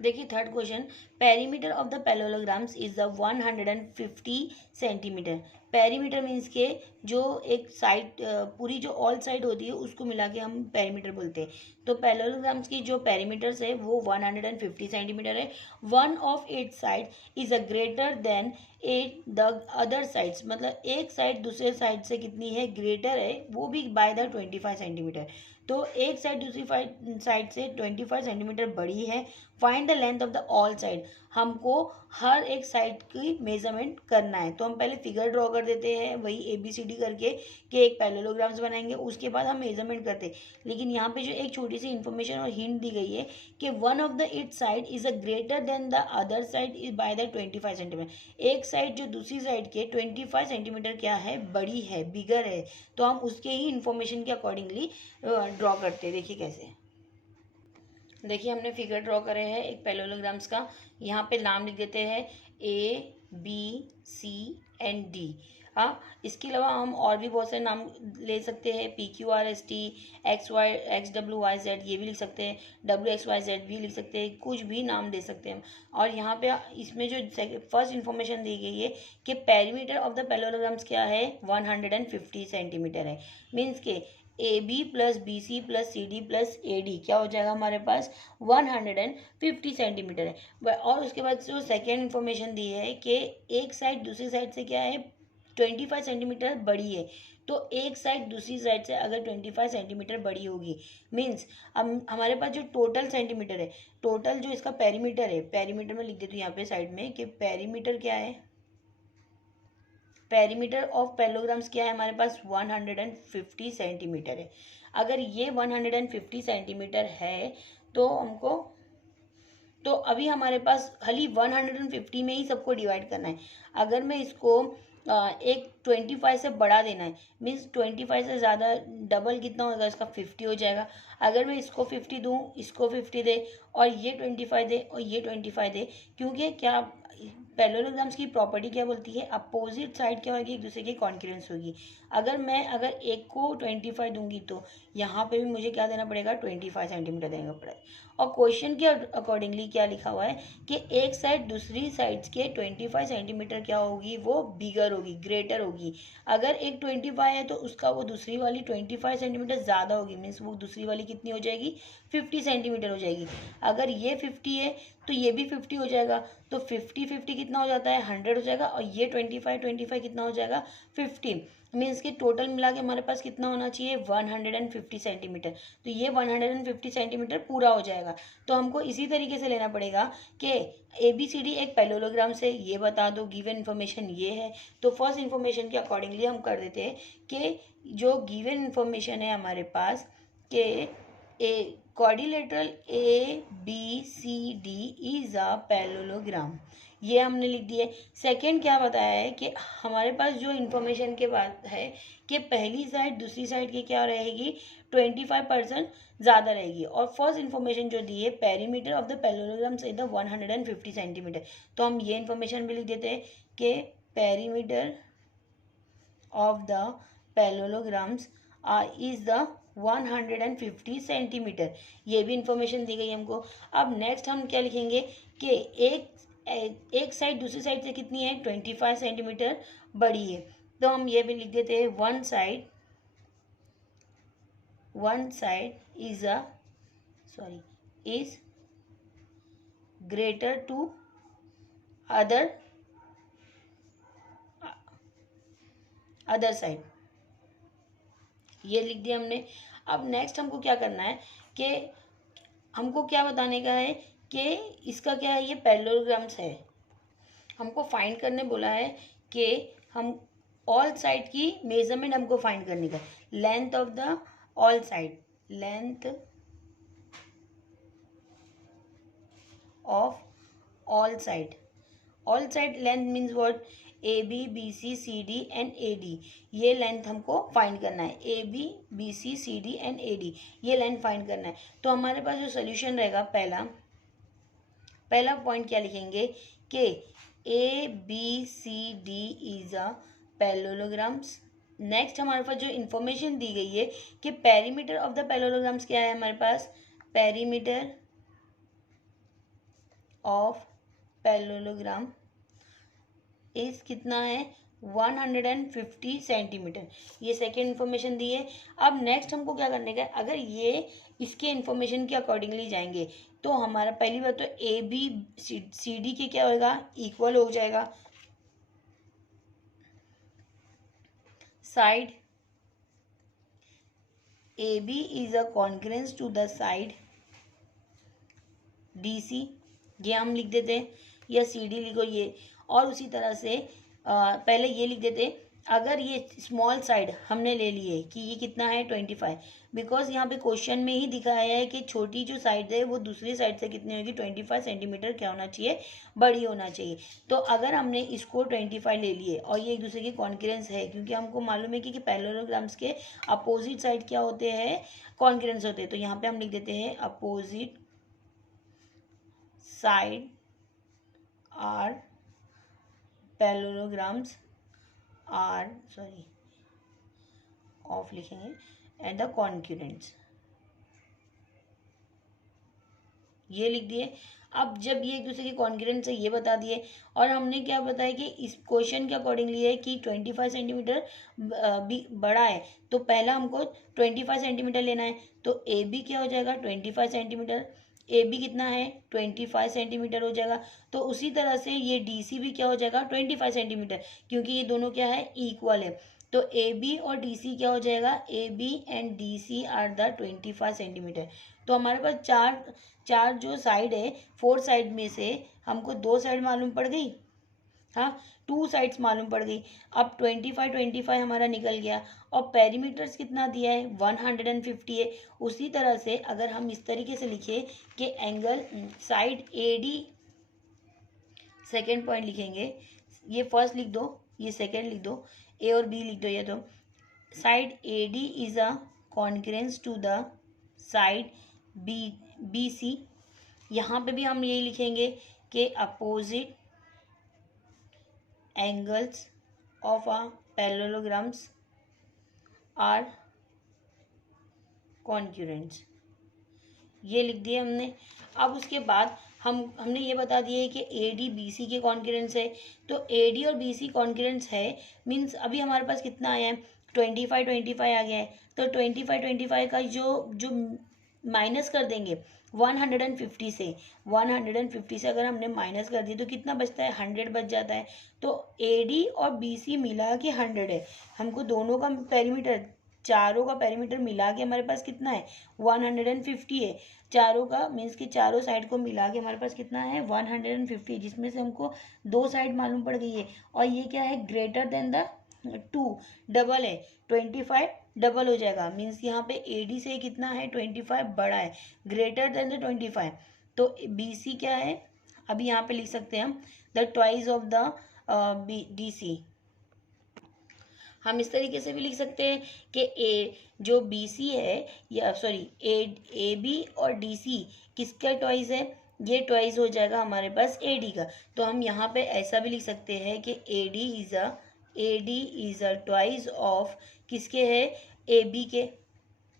देखिए third question, perimeter of the parallelograms is the 150 centimetre. Perimeter means के जो एक साइड, पूरी जो ऑल साइड होती है उसको मिला के हम पेरीमीटर बोलते हैं। तो पैरेललोग्राम्स की जो पेरीमीटर्स है वो 150 सेंटीमीटर है। One of it side is a greater than at the other sides, मतलब एक साइड दूसरे साइड से कितनी है, ग्रेटर है, वो भी बाय द 25 सेंटीमीटर। तो एक साइड दूसरी साइड से 25 सेंटीमीटर बड़ी है। Find the length of the all side, हमको हर एक साइड की मेजरमेंट करना है। तो हम पहले फिगर ड्रॉ कर देते हैं, वही ABCD करके कि एक पैरेललोग्राम्स बनाएंगे, उसके बाद हम मेजरमेंट करते हैं। लेकिन यहाँ पे जो एक छोटी सी इन्फॉर्मेशन और हिंट दी गई है कि one of the it side is a greater than the other side is by the 25 centimetre. एक साइड जो दूसरी साइड के 25 सेंटीमीटर क्या है, बड़ी है, बिगर है। तो हम उसके ही इन्फॉर्मेशन के अकॉर्डिंगली ड्रॉ करते हैं। देखिए कैसे, देखिए हमने फिगर ड्रॉ करे हैं एक पैरेललोग्राम्स का। यहाँ पे नाम लिख देते हैं ABCD। हाँ, इसके अलावा हम और भी बहुत सारे नाम ले सकते हैं, PQRST, XWYZ, ये भी लिख सकते हैं, WXYZ भी लिख सकते हैं, कुछ भी नाम दे सकते हैं। और यहाँ पे इसमें जो फर्स्ट इन्फॉर्मेशन दी गई है कि पेरीमीटर ऑफ द पैरेललोग्राम्स क्या है, 150 सेंटीमीटर है। मीन्स के AB plus BC plus CD plus AD क्या हो जाएगा हमारे पास, 150 सेंटीमीटर है। और उसके बाद जो सेकेंड इन्फॉर्मेशन दी है कि एक साइड दूसरी साइड से क्या है, 25 सेंटीमीटर बड़ी है। तो एक साइड दूसरी साइड से अगर 25 सेंटीमीटर बड़ी होगी, मीन्स अब हमारे पास जो टोटल सेंटीमीटर है, टोटल जो इसका पेरीमीटर है, पेरीमीटर में लिख देती हूँ यहाँ पे साइड में कि पेरीमीटर क्या है, पेरीमीटर ऑफ पैरेललोग्राम्स क्या है हमारे पास, 150 सेंटीमीटर है। अगर ये 150 सेंटीमीटर है तो हमको, तो अभी हमारे पास खाली 150 में ही सबको डिवाइड करना है। अगर मैं इसको एक 25 से बढ़ा देना है, मीन्स 25 से ज़्यादा डबल कितना होगा इसका, 50 हो जाएगा। अगर मैं इसको 50 दूँ, इसको 50 दे, और ये 25 दे और ये 25 दे, क्योंकि क्या पैरेललोग्राम्स की प्रॉपर्टी क्या बोलती है, अपोजिट साइड क्या होगी, एक दूसरे की कॉन्करेंस होगी। अगर एक को 25 दूंगी तो यहाँ पे भी मुझे क्या देना पड़ेगा, 25 सेंटीमीटर देना पड़ेगा। और क्वेश्चन के अकॉर्डिंगली क्या लिखा हुआ है कि एक साइड दूसरी साइड के 25 सेंटीमीटर क्या होगी, वो बिगर होगी, ग्रेटर होगी। अगर एक 25 है तो उसका वो दूसरी वाली 25 सेंटीमीटर ज़्यादा होगी, मीन्स वो दूसरी वाली कितनी हो जाएगी, 50 सेंटीमीटर हो जाएगी। अगर ये 50 है तो ये भी 50 हो जाएगा, तो 50 कितना हो जाता है, 100 हो जाएगा। और ये 25 कितना हो जाएगा, 50, मीन्स कि टोटल मिला के हमारे पास कितना होना चाहिए, 150 सेंटीमीटर। तो ये 150 सेंटीमीटर पूरा हो जाएगा। तो हमको इसी तरीके से लेना पड़ेगा कि ABCD एक पैरेललोग्राम से, ये बता दो, गिवन इन्फॉर्मेशन ये है। तो फर्स्ट इन्फॉर्मेशन के अकॉर्डिंगली हम कर देते हैं कि जो गिवन इन्फॉर्मेशन है हमारे पास कि a quadrilateral ABCD is a parallelogram, ये हमने लिख दिया। सेकंड क्या बताया है कि हमारे पास जो इन्फॉर्मेशन के बाद है कि पहली साइड दूसरी साइड की क्या रहेगी, 25% ज़्यादा रहेगी। और फर्स्ट इन्फॉर्मेशन जो दी है, perimeter of the parallelogram is the 150 centimetre. तो हम ये इन्फॉर्मेशन भी लिख देते हैं कि perimeter of the parallelograms is the 150 centimetre. ये भी इंफॉर्मेशन दी गई हमको। अब नेक्स्ट हम क्या लिखेंगे कि एक साइड दूसरी साइड से कितनी है, 25 सेंटीमीटर बड़ी है। तो हम ये भी लिख देते हैं, one side is greater to other side, ये लिख दिया हमने। अब नेक्स्ट हमको क्या करना है कि हमको क्या बताने का है कि इसका क्या है, ये पैरेललोग्राम्स है, हमको फाइंड करने बोला है कि हम ऑल साइड की मेजरमेंट हमको फाइंड करने का, length of the all side, length of all side length means what, AB BC CD and AD, ये लेंथ हमको फाइंड करना है। AB BC CD and AD, ये लेंथ फाइंड करना है। तो हमारे पास जो सोल्यूशन रहेगा, पहला पॉइंट क्या लिखेंगे कि ABCD is a parallelograms. Next हमारे पास जो इन्फॉर्मेशन दी गई है कि पेरीमीटर ऑफ द पैरेललोग्राम्स क्या है, हमारे पास पेरीमीटर ऑफ पैरेललोग्राम इज कितना है, 150 सेंटीमीटर। ये सेकेंड इन्फॉर्मेशन दी है। अब नेक्स्ट हमको क्या करने का है, अगर ये इसके इन्फॉर्मेशन के अकॉर्डिंगली जाएंगे तो हमारा पहली बात तो ABCD के क्या होगा, इक्वल हो जाएगा। Side AB is a concurrence to the side DC, ये हम लिख देते हैं, या CD लिखो ये। और उसी तरह से पहले ये लिख देते, अगर ये स्मॉल साइड हमने ले लिए कि ये कितना है, 25, बिकॉज यहाँ पे क्वेश्चन में ही दिखाया है कि छोटी जो साइड है वो दूसरी साइड से कितनी होगी, 25 सेंटीमीटर क्या होना चाहिए, बड़ी होना चाहिए। तो अगर हमने इसको 25 ले लिए और ये एक दूसरे की कॉन्करेंस है, क्योंकि हमको मालूम है कि पैरेललोग्राम्स के अपोजिट साइड क्या होते हैं, कॉन्करेंस होते हैं। तो यहाँ पे हम लिख देते हैं opposite side are parallelograms of लिखेंगे एंड द कॉन्करेंट्स, ये लिख दिए। अब जब ये एक दूसरे के कॉन्करेंट से ये बता दिए, और हमने क्या बताया कि इस क्वेश्चन के अकॉर्डिंगली है कि 25 सेंटीमीटर बड़ा है, तो पहला हमको 25 सेंटीमीटर लेना है। तो AB क्या हो जाएगा, 25 सेंटीमीटर। AB कितना है, 25 सेंटीमीटर हो जाएगा। तो उसी तरह से ये DC भी क्या हो जाएगा, 25 सेंटीमीटर, क्योंकि ये दोनों क्या है, इक्वल है। तो AB और DC क्या हो जाएगा, AB and DC are the 25 centimetre. तो हमारे पास चार जो साइड है, 4 साइड में से हमको 2 साइड मालूम पड़ गई, हाँ 2 साइड्स मालूम पड़ गई। अब 25 हमारा निकल गया। और पेरीमीटर्स कितना दिया है, 150 है। उसी तरह से अगर हम इस तरीके से लिखे कि angle side AD, second point लिखेंगे, ये फर्स्ट लिख दो, ये सेकेंड लिख दो, A और B लिख दो। ये तो side AD is a concurrence to the side BC। यहाँ पे भी हम यही लिखेंगे कि opposite angles of a parallelograms are concurrents, ये लिख दिया हमने। अब उसके बाद हमने ये बता दिया है कि ए डी बी सी के कॉन्क्यूरेंट्स है। तो ए डी और बी सी कॉन्क्यूरेंट्स है मीन्स अभी हमारे पास कितना आया है, 25 आ गया है। तो 25 का जो माइनस कर देंगे 150 से, 150 से अगर हमने माइनस कर दिया तो कितना बचता है, 100 बच जाता है। तो ए डी और बी सी मिला के 100 है। हमको दोनों का पेरीमीटर, चारों का पेरीमीटर मिला के हमारे पास कितना है, 150 है। चारों का मीन्स कि चारों साइड को मिला के हमारे पास कितना है, 150, जिसमें से हमको दो साइड मालूम पड़ गई है। और ये क्या है, ग्रेटर देन द 2, डबल है, 25 डबल हो जाएगा। मीन्स यहाँ पे ए डी से कितना है, 25 बड़ा है, ग्रेटर देन द 25। तो बी सी क्या है, अभी यहाँ पे लिख सकते हैं हम the twice of the D C. हम इस तरीके से भी लिख सकते हैं कि ए जो बी सी है, या सॉरी ए बी और डी सी किसका ट्वाइस है, ये ट्वाइस हो जाएगा हमारे पास ए डी का। तो हम यहाँ पे ऐसा भी लिख सकते हैं कि A D is a twice of किसके है, ए बी के।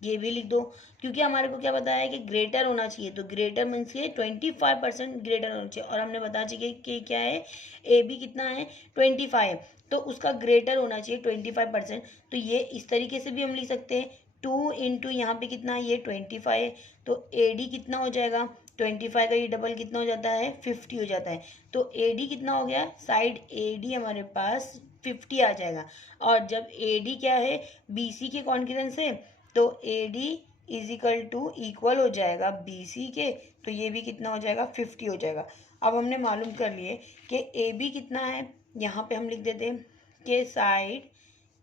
ये भी लिख दो, क्योंकि हमारे को क्या बताया है कि ग्रेटर होना चाहिए। तो ग्रेटर मीन्स के 25% ग्रेटर होना चाहिए। और हमने बता चाहिए कि क्या है, ए बी कितना है, 25, तो उसका ग्रेटर होना चाहिए 25%। तो ये इस तरीके से भी हम लिख सकते हैं, 2 इंटू यहाँ पे कितना है, ये 25 है। तो ए डी कितना हो जाएगा, 25 का ये डबल कितना हो जाता है, 50 हो जाता है। तो ए डी कितना हो गया, साइड ए डी हमारे पास 50 आ जाएगा। और जब ए डी क्या है, बी सी के कॉन्क्यूरेंस है, तो ए डी इज इक्वल हो जाएगा बी सी के। तो ये भी कितना हो जाएगा, 50 हो जाएगा। अब हमने मालूम कर लिए कि ए बी कितना है, यहाँ पे हम लिख देते हैं कि side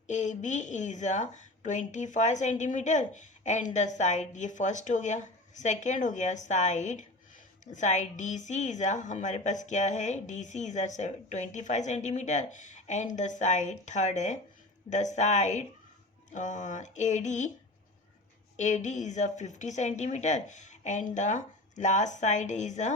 A B is 25 centimetre and the side, ये फर्स्ट हो गया। सेकेंड हो गया साइड डी सी इज हमारे पास क्या है, D C is 25 centimetre and the side, third है the side AD is a 50 centimeter and the last side is a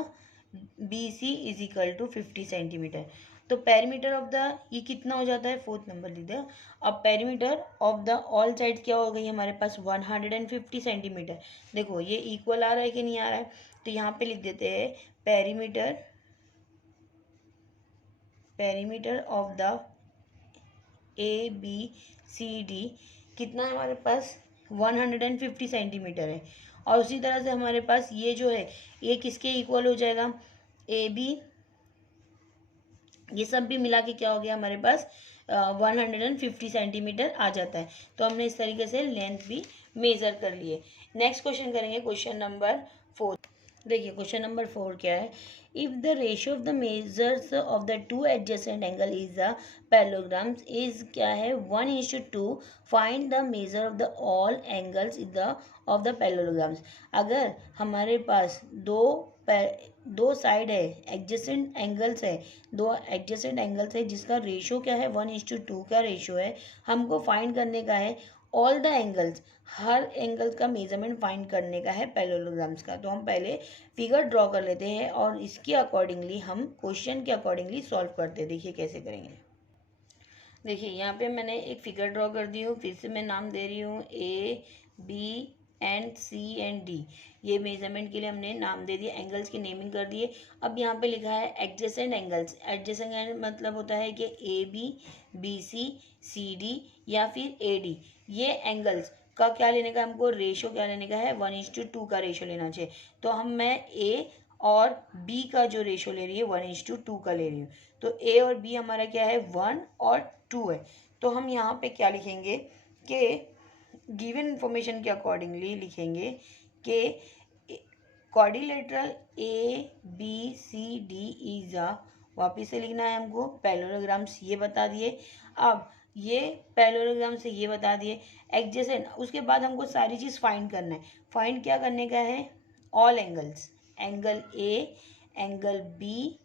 BC is equal to 50 centimeter. तो पेरीमीटर ऑफ द, ये कितना हो जाता है, 4th नंबर लिख दे। अब perimeter of the all side क्या हो गई हमारे पास, 150 सेंटीमीटर। देखो ये इक्वल आ रहा है कि नहीं आ रहा है, तो यहाँ पे लिख देते हैं पेरीमीटर ऑफ द ABCD कितना है हमारे पास, 150 सेंटीमीटर है। और उसी तरह से हमारे पास ये जो है, ये किसके इक्वल हो जाएगा, ए बी, ये सब भी मिला के क्या हो गया हमारे पास, 150 सेंटीमीटर आ जाता है। तो हमने इस तरीके से लेंथ भी मेजर कर लिए। नेक्स्ट क्वेश्चन करेंगे, क्वेश्चन नंबर 4। देखिए क्वेश्चन नंबर 4 क्या है, if the ratio of the measures of the two adjacent angle is the parallelograms is क्या है, 1:2, find the measure of the all angles in the of the parallelograms. अगर हमारे पास दो side है, adjacent angles है, दो एडजेसेंट एंगल्स है जिसका रेशियो क्या है, 1:2 का रेशियो है, हमको फाइंड करने का है all the angles, her angle का मेजरमेंट फाइंड करने का है पैरेललोग्राम्स का। तो हम पहले फिगर ड्रॉ कर लेते हैं और इसके अकॉर्डिंगली हम क्वेश्चन के अकॉर्डिंगली सॉल्व करते हैं। देखिए कैसे करेंगे। देखिए यहाँ पे मैंने एक फिगर ड्रॉ कर दी हूँ, फिर से मैं नाम दे रही हूँ A B and C and D. ये मेजरमेंट के लिए हमने नाम दे दिए, एंगल्स की नेमिंग कर दिए। अब यहाँ पे लिखा है एडजेसेंट एंगल्स। एडजेसेंट मतलब होता है कि A B, B C, C D या फिर ए डी, ये एंगल्स का क्या लेने का, हमको रेशो क्या लेने का है, 1:2 का रेशो लेना चाहिए। तो मैं ए और बी का जो रेशो ले रही है 1:2 का ले रही हूँ। तो ए और बी हमारा क्या है, 1 और 2 है। तो हम यहाँ पे क्या लिखेंगे कि गिवन इंफॉर्मेशन के अकॉर्डिंगली लिखेंगे कि quadrilateral A B C D is a, वापिस से लिखना है हमको, पैरेललोग्राम्स ये बता दिए। अब ये पैरेललोग्राम से ये बता दिए एडजेसेंट, उसके बाद हमको सारी चीज़ फाइंड करना है। फाइंड क्या करने का है, all angles, angle A, angle B,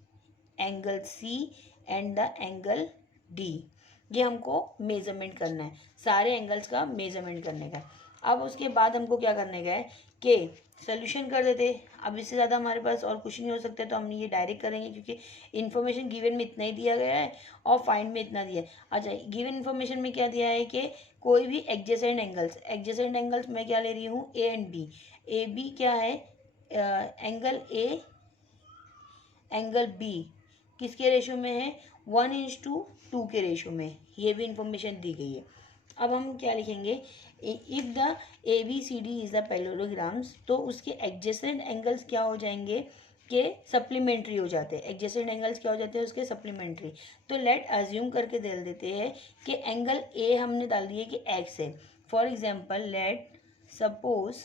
angle C and the angle D, ये हमको मेजरमेंट करना है, सारे एंगल्स का मेजरमेंट करने का। अब उसके बाद हमको क्या करने का है कि सोल्यूशन कर देते। अब इससे ज़्यादा हमारे पास और कुछ नहीं हो सकता, तो हम ये डायरेक्ट करेंगे क्योंकि इन्फॉर्मेशन गिवन में इतना ही दिया गया है और फाइंड में इतना दिया है। अच्छा, गिवन इन्फॉर्मेशन में क्या दिया है कि कोई भी एडजेसेंट एंगल्स मैं क्या ले रही हूँ, A and B. A B क्या है, एंगल ए एंगल बी किसके रेशो में है, 1:2 के रेशो में, ये भी इंफॉर्मेशन दी गई है। अब हम क्या लिखेंगे, if the A B C D is the parallelograms, तो उसके एडजेसेंट एंगल्स क्या हो जाएंगे कि सप्लीमेंट्री हो जाते हैं। एडजेसेंट एंगल्स क्या हो जाते हैं उसके, सप्लीमेंट्री। तो लेट अज्यूम करके दे देते हैं कि एंगल ए हमने डाल दिए कि एक्स है। For example let suppose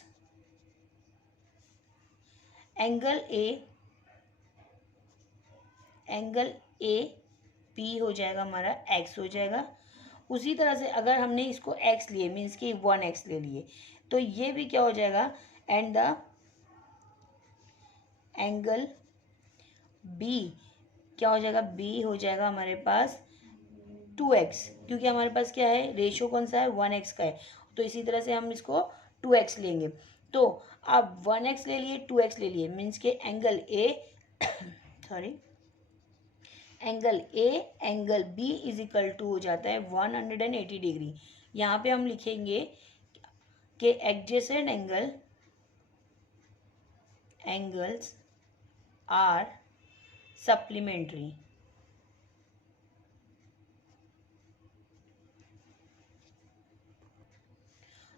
angle A P हो जाएगा हमारा, एक्स हो जाएगा। उसी तरह से अगर हमने इसको एक्स लिए, मीन्स कि 1x ले लिए, तो ये भी क्या हो जाएगा, एंड द एंगल बी क्या हो जाएगा, बी हो जाएगा हमारे पास 2x, क्योंकि हमारे पास क्या है, रेशो कौन सा है, 1x का है। तो इसी तरह से हम इसको 2x लेंगे। तो अब 1x ले लिए, 2x ले लिए, मीन्स के angle A sorry angle A angle B is equal to हो जाता है 180 डिग्री। यहाँ पे हम लिखेंगे कि एडजेसेंट एंगल्स आर सप्लीमेंट्री।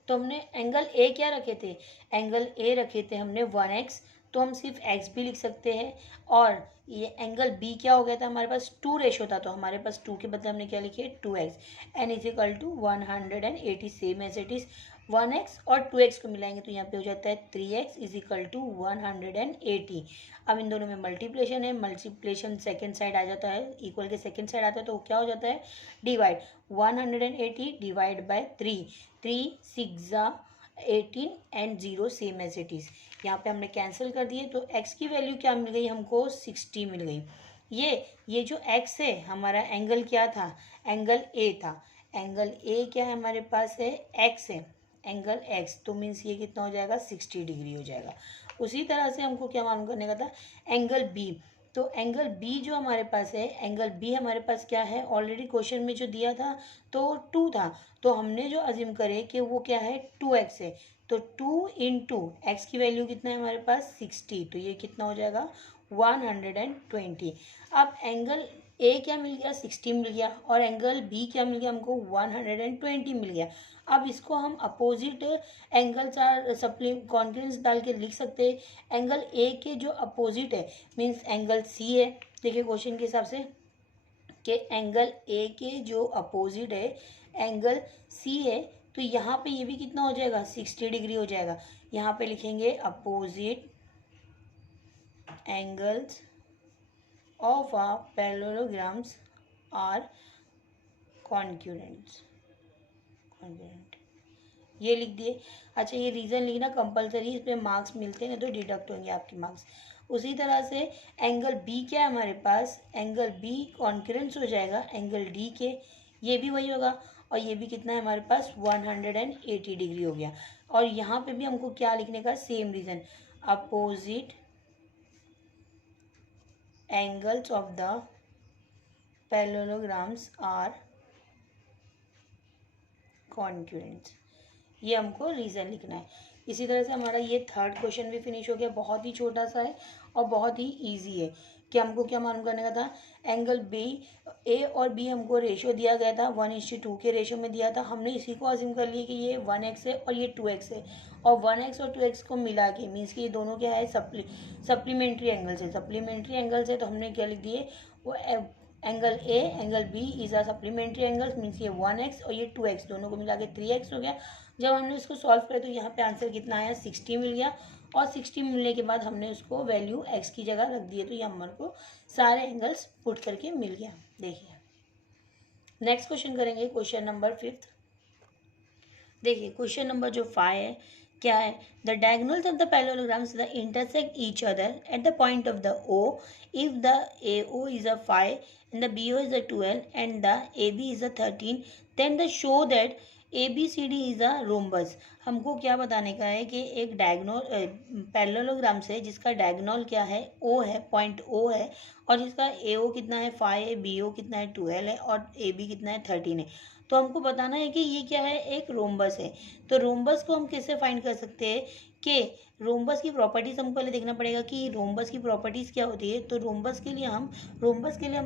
तो हमने एंगल ए क्या रखे थे, एंगल ए रखे थे हमने 1x, तो हम सिर्फ x भी लिख सकते हैं। और ये एंगल बी क्या हो गया था, हमारे पास 2 रेशो था, तो हमारे पास 2 के बदले हमने क्या लिखे, 2x। And is equal to 180, same as it is 1x और 2x को मिलाएंगे तो यहाँ पे हो जाता है 3x इज इक्वल टू 180। अब इन दोनों में मल्टीप्लिकेशन है, मल्टीप्लिकेशन सेकेंड साइड आ जाता है, इक्वल के सेकेंड साइड आता है, तो क्या हो जाता है, divide 180 divide by 3, 3 6 18 and 0 same as it is. यहाँ पे हमने कैंसिल कर दिए, तो x की वैल्यू क्या मिल गई हमको, 60 मिल गई। ये जो x है हमारा एंगल क्या था, एंगल a था। एंगल a क्या है हमारे पास है, x है, एंगल x, तो मीन्स ये कितना हो जाएगा, 60 डिग्री हो जाएगा। उसी तरह से हमको क्या मालूम करने का था, एंगल b। तो एंगल बी जो हमारे पास है, एंगल बी हमारे पास क्या है, ऑलरेडी क्वेश्चन में जो दिया था तो 2 था, तो हमने जो अज्यूम करे कि वो क्या है, 2x है। तो 2 इंटू एक्स की वैल्यू कितना है हमारे पास, 60, तो ये कितना हो जाएगा, 120। अब एंगल ए क्या मिल गया, 60 मिल गया, और एंगल बी क्या मिल गया हमको, 120 मिल गया। अब इसको हम अपोजिट एंगल्स आर सप्ली कॉन्ग्रुएंस डाल के लिख सकते हैं। एंगल ए के जो अपोजिट है, मीन्स एंगल सी है। देखिए क्वेश्चन के हिसाब से कि एंगल ए के जो अपोजिट है एंगल सी है, तो यहाँ पे ये भी कितना हो जाएगा, 60 डिग्री हो जाएगा। यहाँ पे लिखेंगे opposite angles of a parallelograms are congruent, ये लिख दिए। अच्छा, ये रीज़न लिखना कंपलसरी, इस पर मार्क्स मिलते हैं, तो डिडक्ट होंगे आपके मार्क्स। उसी तरह से एंगल बी क्या है हमारे पास, एंगल बी कॉन्करेंस हो जाएगा एंगल डी के, ये भी वही होगा, और ये भी कितना है हमारे पास, 180 डिग्री हो गया। और यहाँ पे भी हमको क्या लिखने का, same reason, opposite angles of the parallelograms are congruent, ये हमको रीज़न लिखना है। इसी तरह से हमारा ये थर्ड क्वेश्चन भी फिनिश हो गया, बहुत ही छोटा सा है और बहुत ही इजी है। कि हमको क्या मालूम करने का था, एंगल बी ए और बी हमको रेशियो दिया गया था, 1:2 के रेशियो में दिया था। हमने इसी को अज्यूम कर लिया कि ये 1x है और ये 2x है, और 1x और 2x को मिला के, मीन्स कि ये दोनों क्या है, सप्लीमेंट्री एंगल्स है। सप्लीमेंट्री एंगल्स है तो हमने क्या लिख दिए, वो angle A angle B is a supplementary angles, means ये 1x और ये 2x, दोनों को मिला के 3x हो गया। जब हमने इसको सॉल्व किया तो यहाँ पे आंसर कितना आया, 60 मिल गया। और 60 मिलने के बाद हमने उसको वैल्यू x की जगह रख दिए, तो ये हमारे को सारे एंगल्स पुट करके मिल गया। देखिए नेक्स्ट क्वेश्चन करेंगे, क्वेश्चन नंबर 5। देखिए क्वेश्चन नंबर जो 5 है, क्या है, the diagonals of the parallelograms the intersect each other at the point of the O if the AO is a 5 and the BO is a 12 and the AB is a 13, then the show that ABCD is a rhombus. हमको क्या बताने का है कि एक diagonal parallelogram से जिसका diagonal क्या है, O है, पॉइंट O है, और जिसका AO कितना है 5 है, BO कितना है 12 है, और AB कितना है 13 है। तो हमको बताना है कि ये क्या है, एक रोम्बस है। तो रोम्बस को हम कैसे फाइंड कर सकते हैं कि रोम्बस की प्रॉपर्टीज हमको पहले देखना पड़ेगा कि रोम्बस की प्रॉपर्टीज क्या होती है। तो रोम्बस के लिए हम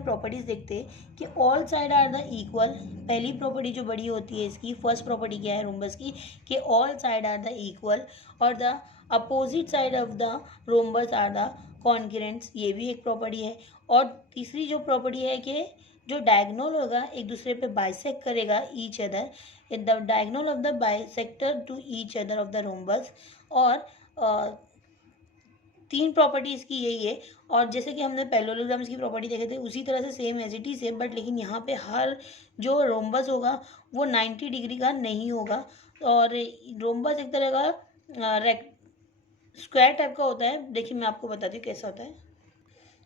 प्रॉपर्टीज देखते हैं कि all side are the equal. पहली प्रॉपर्टी जो बड़ी होती है इसकी, फर्स्ट प्रॉपर्टी क्या है रोम्बस की, कि all side are the equal, और the opposite side of the rhombus are the congruents, ये भी एक प्रॉपर्टी है। और तीसरी जो प्रॉपर्टी है कि जो डायगोनल होगा एक दूसरे पे बाइसेक्ट करेगा each other, the diagonal of the bisector to each other of the rhombus. और तीन प्रॉपर्टीज की यही है। और जैसे कि हमने पैरेललोग्राम्स की प्रॉपर्टी देखे थे उसी तरह से सेम एज इट इज है, बट लेकिन यहाँ पे हर जो रोम्बस होगा वो 90 डिग्री का नहीं होगा। और रोम्बस एक तरह का स्क्वायर टाइप का होता है। देखिए मैं आपको बताती हूँ कैसा होता है।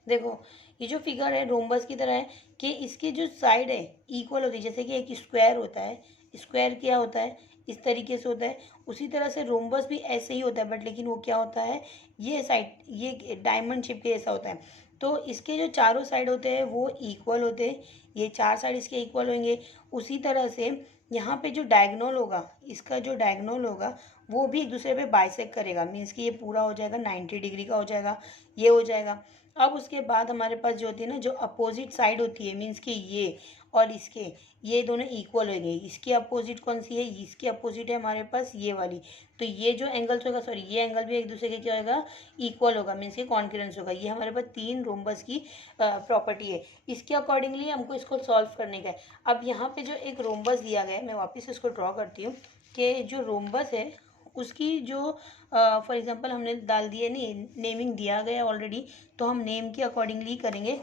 देखो ये जो फिगर है रोम्बस की तरह है कि इसकी जो साइड है इक्वल होती है, जैसे कि एक स्क्वायर होता है, स्क्वायर क्या होता है इस तरीके से होता है, उसी तरह से रोम्बस भी ऐसे ही होता है, बट लेकिन वो क्या होता है, ये साइड ये डायमंड शेप के जैसा होता है। तो इसके जो चारों साइड होते हैं वो इक्वल होते हैं, ये चार साइड इसके इक्वल होंगे। उसी तरह से यहाँ पे जो डायगोनल होगा, इसका जो डायगोनल होगा वो भी एक दूसरे पे बाइसेक्ट करेगा, मीन्स कि ये पूरा हो जाएगा 90 डिग्री का हो जाएगा, ये हो जाएगा। अब उसके बाद हमारे पास जो होती है ना, जो अपोजिट साइड होती है, मीन्स कि ये और इसके, ये दोनों इक्वल हो गए। इसकी अपोजिट कौन सी है, इसकी अपोजिट है हमारे पास ये वाली। तो ये जो एंगल्स होगा, सॉरी ये एंगल भी एक दूसरे के क्या होगा, इक्वल होगा, मीन्स के कॉन्ग्रुएंस होगा। ये हमारे पास तीन रोम्बस की प्रॉपर्टी है। इसके अकॉर्डिंगली हमको इसको सॉल्व करने का है। अब यहाँ पे जो एक रोम्बस दिया गया है, मैं वापस इसको ड्रॉ करती हूँ कि जो रोम्बस है उसकी जो फॉर एग्जांपल हमने डाल दिए, नहीं नेमिंग दिया गया ऑलरेडी, तो हम नेम के अकॉर्डिंगली करेंगे।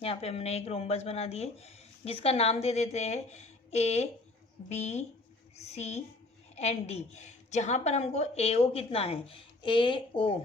यहाँ पे हमने एक रोम्बस बना दिए जिसका नाम दे देते हैं ABCD। जहाँ पर हमको AO कितना है, AO,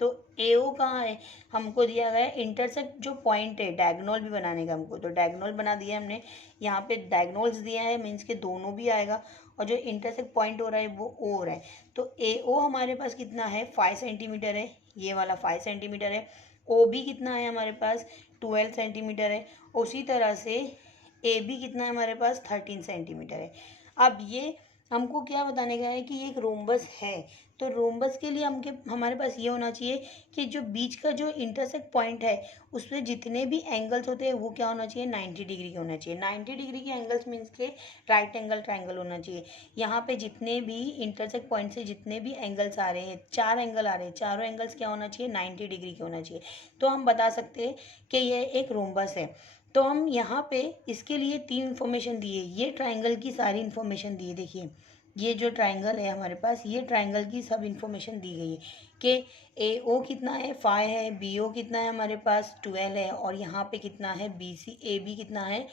तो AO कहाँ है, हमको दिया गया है इंटरसेक्ट जो पॉइंट है, डायगोनल भी बनाने का हमको, तो डायगोनल बना दिया हमने। यहाँ पे डायगोनल्स दिया है, मीन्स के दोनों भी आएगा, और जो इंटरसेक्ट पॉइंट हो रहा है वो O हो रहा है। तो AO हमारे पास कितना है 5 सेंटीमीटर है, ये वाला 5 सेंटीमीटर है। OB कितना है हमारे पास 12 सेंटीमीटर है। उसी तरह से AB कितना है हमारे पास 13 सेंटीमीटर है। अब ये हमको क्या बताने का है कि ये एक रोम्बस है। तो रोम्बस के लिए हमारे पास ये होना चाहिए कि जो बीच का जो इंटरसेक्ट पॉइंट है उस पर जितने भी एंगल्स होते हैं वो क्या होना चाहिए, 90 डिग्री के होना चाहिए। 90 डिग्री के एंगल्स मीन्स के राइट एंगल ट्राइंगल होना चाहिए। यहाँ पे जितने भी इंटरसेक्ट पॉइंट से जितने भी एंगल्स आ रहे हैं, 4 एंगल आ रहे हैं, चारों एंगल्स क्या होना चाहिए, 90 डिग्री के होना चाहिए। तो हम बता सकते हैं कि यह एक रोम्बस है। तो हम यहाँ पे इसके लिए 3 इन्फॉर्मेशन दिए, ये ट्राइंगल की सारी इन्फॉर्मेशन दी है। देखिए ये जो ट्राइंगल है हमारे पास, ये ट्राइंगल की सब इन्फॉर्मेशन दी गई है कि AO कितना है 5 है, BO कितना है हमारे पास 12 है, और यहाँ पे कितना है AB कितना है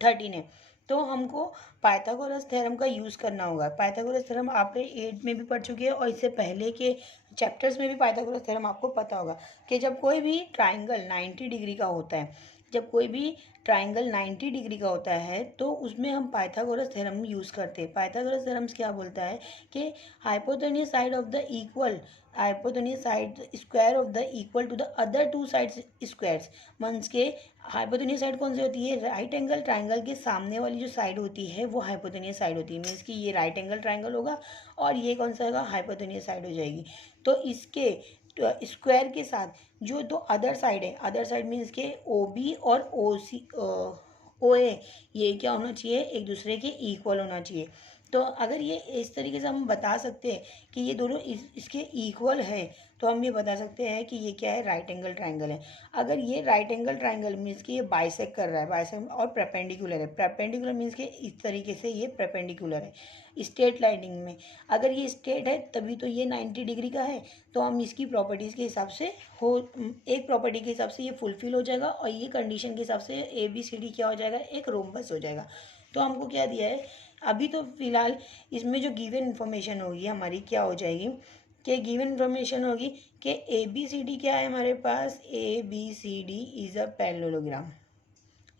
13 है। तो हमको पाइथागोरस थ्योरम का यूज़ करना होगा। पाइथागोरस थ्योरम आपने 8 में भी पढ़ चुके हैं, और इससे पहले के चैप्टर्स में भी पाइथागोरस थ्योरम आपको पता होगा कि जब कोई भी ट्राइंगल 90 डिग्री का होता है, जब कोई भी ट्राइंगल 90 डिग्री का होता है तो उसमें हम पाइथागोरस थ्योरम यूज़ करते हैं। पाइथागोरस थ्योरम क्या बोलता है कि hypotenuse side of the equal, hypotenuse side square of the equal to the other two sides squares. Means के हाइपोटेन्यूज साइड कौन सी होती है, राइट एंगल ट्राइंगल के सामने वाली जो साइड होती है वो हाइपोटेन्यूज साइड होती है। मीन्स कि ये राइट एंगल ट्राइंगल होगा और ये कौन सा होगा, हाइपोटेन्यूज साइड हो जाएगी। तो इसके स्क्वायर के साथ जो दो अदर साइड है, अदर साइड मीन्स के OB और OA, ये क्या होना चाहिए, एक दूसरे के इक्वल होना चाहिए। तो अगर ये इस तरीके से हम बता सकते हैं कि ये दोनों इसके इक्वल है, तो हम ये बता सकते हैं कि ये क्या है, राइट एंगल ट्राइंगल है। अगर ये राइट एंगल ट्राइंगल मीन्स कि ये बाइसेक्ट कर रहा है, बाइसेक्ट और परपेंडिकुलर है, परपेंडिकुलर मीन्स कि इस तरीके से ये परपेंडिकुलर है स्ट्रेट लाइनिंग में। अगर ये स्ट्रेट है तभी तो ये 90 डिग्री का है। तो हम इसकी प्रॉपर्टीज़ के हिसाब से एक प्रॉपर्टी के हिसाब से ये फुलफिल हो जाएगा, और ये कंडीशन के हिसाब से ABCD क्या हो जाएगा, एक रोम्बस हो जाएगा। तो हमको क्या दिया है अभी, तो फिलहाल इसमें जो गिवन इन्फॉर्मेशन होगी हमारी क्या हो जाएगी कि गिवन इन्फॉर्मेशन होगी कि ABCD क्या है हमारे पास, ABCD इज़ अ पैरेललोग्राम।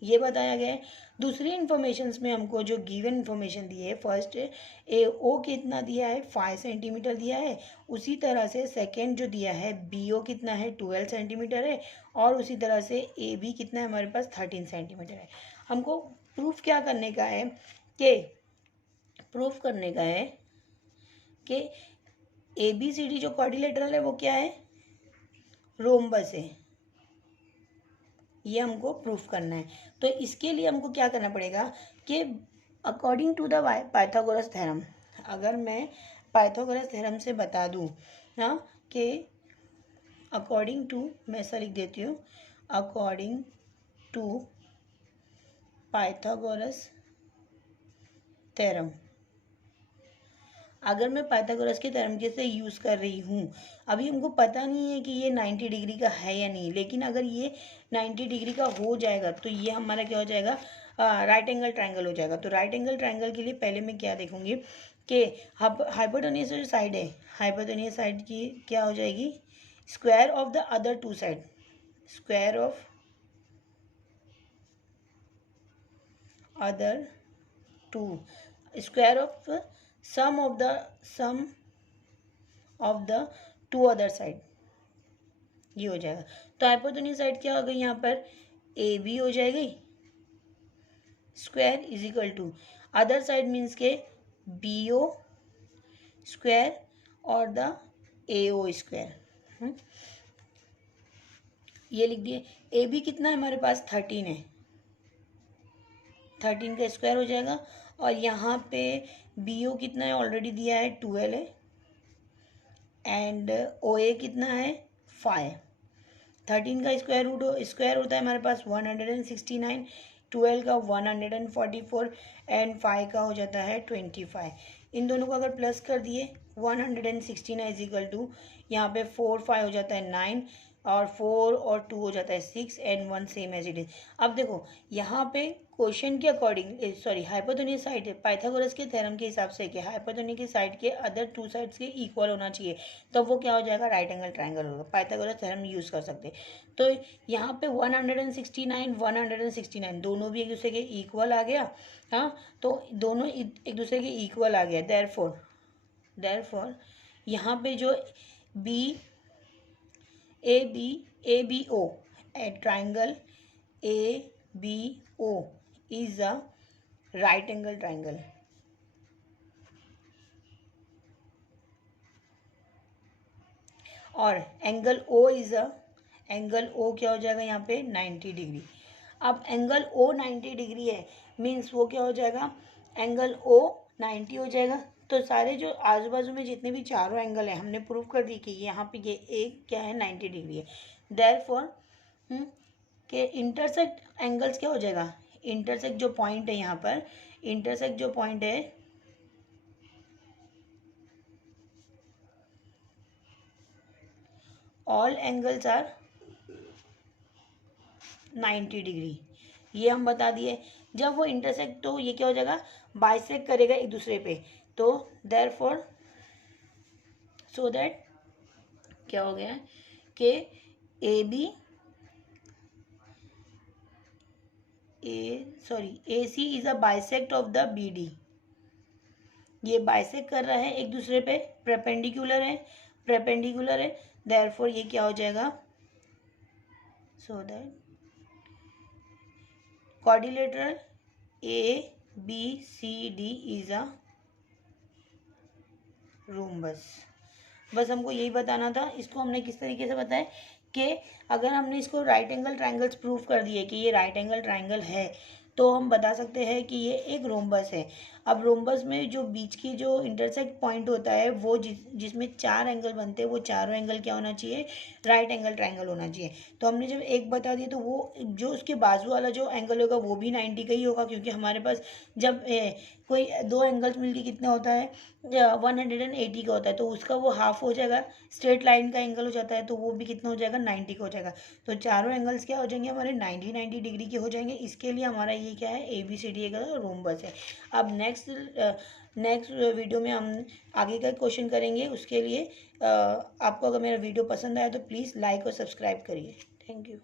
ये बताया गया है। दूसरी इन्फॉर्मेशंस में हमको जो गिवन इन्फॉर्मेशन दी है, फर्स्ट ए ओ कितना दिया है 5 सेंटीमीटर दिया है, उसी तरह से सेकंड जो दिया है बी ओ कितना है 12 सेंटीमीटर है, और उसी तरह से ए बी कितना है हमारे पास 13 सेंटीमीटर है। हमको प्रूफ क्या करने का है कि प्रूफ करने का है कि ए बी सी डी जो क्वाड्रिलेटरल है वो क्या है, रोम्बस है। ये हमको प्रूफ करना है। तो इसके लिए हमको क्या करना पड़ेगा कि according to the Pythagoras theorem, अगर मैं पाइथागोरस थ्योरम से बता दूं ना कि अकॉर्डिंग टू, मैं ऐसा लिख देती हूँ, अकॉर्डिंग टू पाइथागोरस थ्योरम, अगर मैं पाइथागोरस के थ्योरम के से यूज़ कर रही हूँ, अभी हमको पता नहीं है कि ये 90 डिग्री का है या नहीं, लेकिन अगर ये 90 डिग्री का हो जाएगा तो ये हमारा क्या हो जाएगा, राइट एंगल ट्रायंगल हो जाएगा। तो राइट एंगल ट्रायंगल के लिए पहले मैं क्या देखूंगी कि हाइपोटेन्यूज जो साइड है, हाइपोटेन्यूज साइड की क्या हो जाएगी, square of the other two side, square of other two, square of sum of the two other side, ये हो जाएगा। तो हाइपोटेन्यूज साइड क्या हो गई यहाँ पर, ए बी हो जाएगी square is equal to other side means के बी ओ स्क्वायर और द ए ओ स्क्वायर। ये लिख दिए। ए बी कितना है हमारे पास 13 है, 13 का स्क्वायर हो जाएगा, और यहाँ पे बी ओ कितना है ऑलरेडी दिया है 12 है, एंड ओ ए कितना है 5। 13 का स्क्वायर होता है हमारे पास 169, 12 का 144 एंड 5 का हो जाता है 25। इन दोनों को अगर प्लस कर दिए 169 इज इक्वल टू, यहाँ पे 4 5 हो जाता है 9, और 4 और 2 हो जाता है 6 and 1 same as it is. अब देखो यहाँ पे क्वेश्चन के अकॉर्डिंग, सॉरी हाइपोटेन्यूज साइड है, पाइथागोरस के थ्योरम के हिसाब से कि हाइपोटेन्यूज की साइड के अदर टू साइड्स के इक्वल होना चाहिए, तो वो क्या हो जाएगा, राइट एंगल ट्रायंगल होगा। पाइथागोरस थ्योरम यूज़ कर सकते। तो यहाँ पे 169 169 दोनों भी एक दूसरे के इक्वल आ गया। हाँ, तो दोनों एक दूसरे के इक्वल आ गया। देयरफॉर यहाँ पे जो A B O triangle A B O is a right angle triangle, और एंगल ओ क्या हो जाएगा यहाँ पे 90 डिग्री। अब एंगल ओ 90 डिग्री है मीन्स वो क्या हो जाएगा, एंगल ओ 90 हो जाएगा। तो सारे जो आजू बाजू में जितने भी चारों एंगल हैं हमने प्रूव कर दी कि यहाँ पे ये एक क्या है 90 डिग्री है। देयरफॉर के इंटरसेक्ट एंगल्स क्या हो जाएगा, इंटरसेक्ट जो पॉइंट है यहाँ पर, इंटरसेक्ट जो पॉइंट है ऑल एंगल्स आर 90 डिग्री, ये हम बता दिए। जब वो इंटरसेक्ट तो ये क्या हो जाएगा, बाइसेक्ट करेगा एक दूसरे पे। तो देयरफॉर सो दैट क्या हो गया कि A C is a bisect of the B D, ये बाइसेक्ट कर रहा है एक दूसरे पे, परपेंडिकुलर है। देयरफॉर ये क्या हो जाएगा, so that quadrilateral A B C D is a rhombus. बस हमको यही बताना था। इसको हमने किस तरीके से बताया कि अगर हमने इसको राइट एंगल ट्रायंगल्स प्रूव कर दिए कि ये राइट एंगल ट्रायंगल है, तो हम बता सकते हैं कि ये एक रोम्बस है। अब रोम्बस में जो बीच की जो इंटरसेक्ट पॉइंट होता है वो जिसमें 4 एंगल बनते हैं, वो चारों एंगल क्या होना चाहिए, राइट एंगल ट्रायंगल होना चाहिए। तो हमने जब एक बता दिया तो वो जो उसके बाजू वाला जो एंगल होगा वो भी 90 का ही होगा, क्योंकि हमारे पास जब कोई दो एंगल्स मिलके कितना होता है 180 का होता है, तो उसका वो हाफ हो जाएगा, स्ट्रेट लाइन का एंगल हो जाता है, तो वो भी कितना हो जाएगा 90 का हो जाएगा। तो चारों एंगल्स क्या हो जाएंगे हमारे 90 डिग्री के हो जाएंगे। इसके लिए हमारा ये क्या है, ABCD का रोम्बस है। अब नेक्स्ट वीडियो में हम आगे का क्वेश्चन करेंगे। उसके लिए आपको अगर मेरा वीडियो पसंद आया तो प्लीज़ लाइक और सब्सक्राइब करिए। Thank you.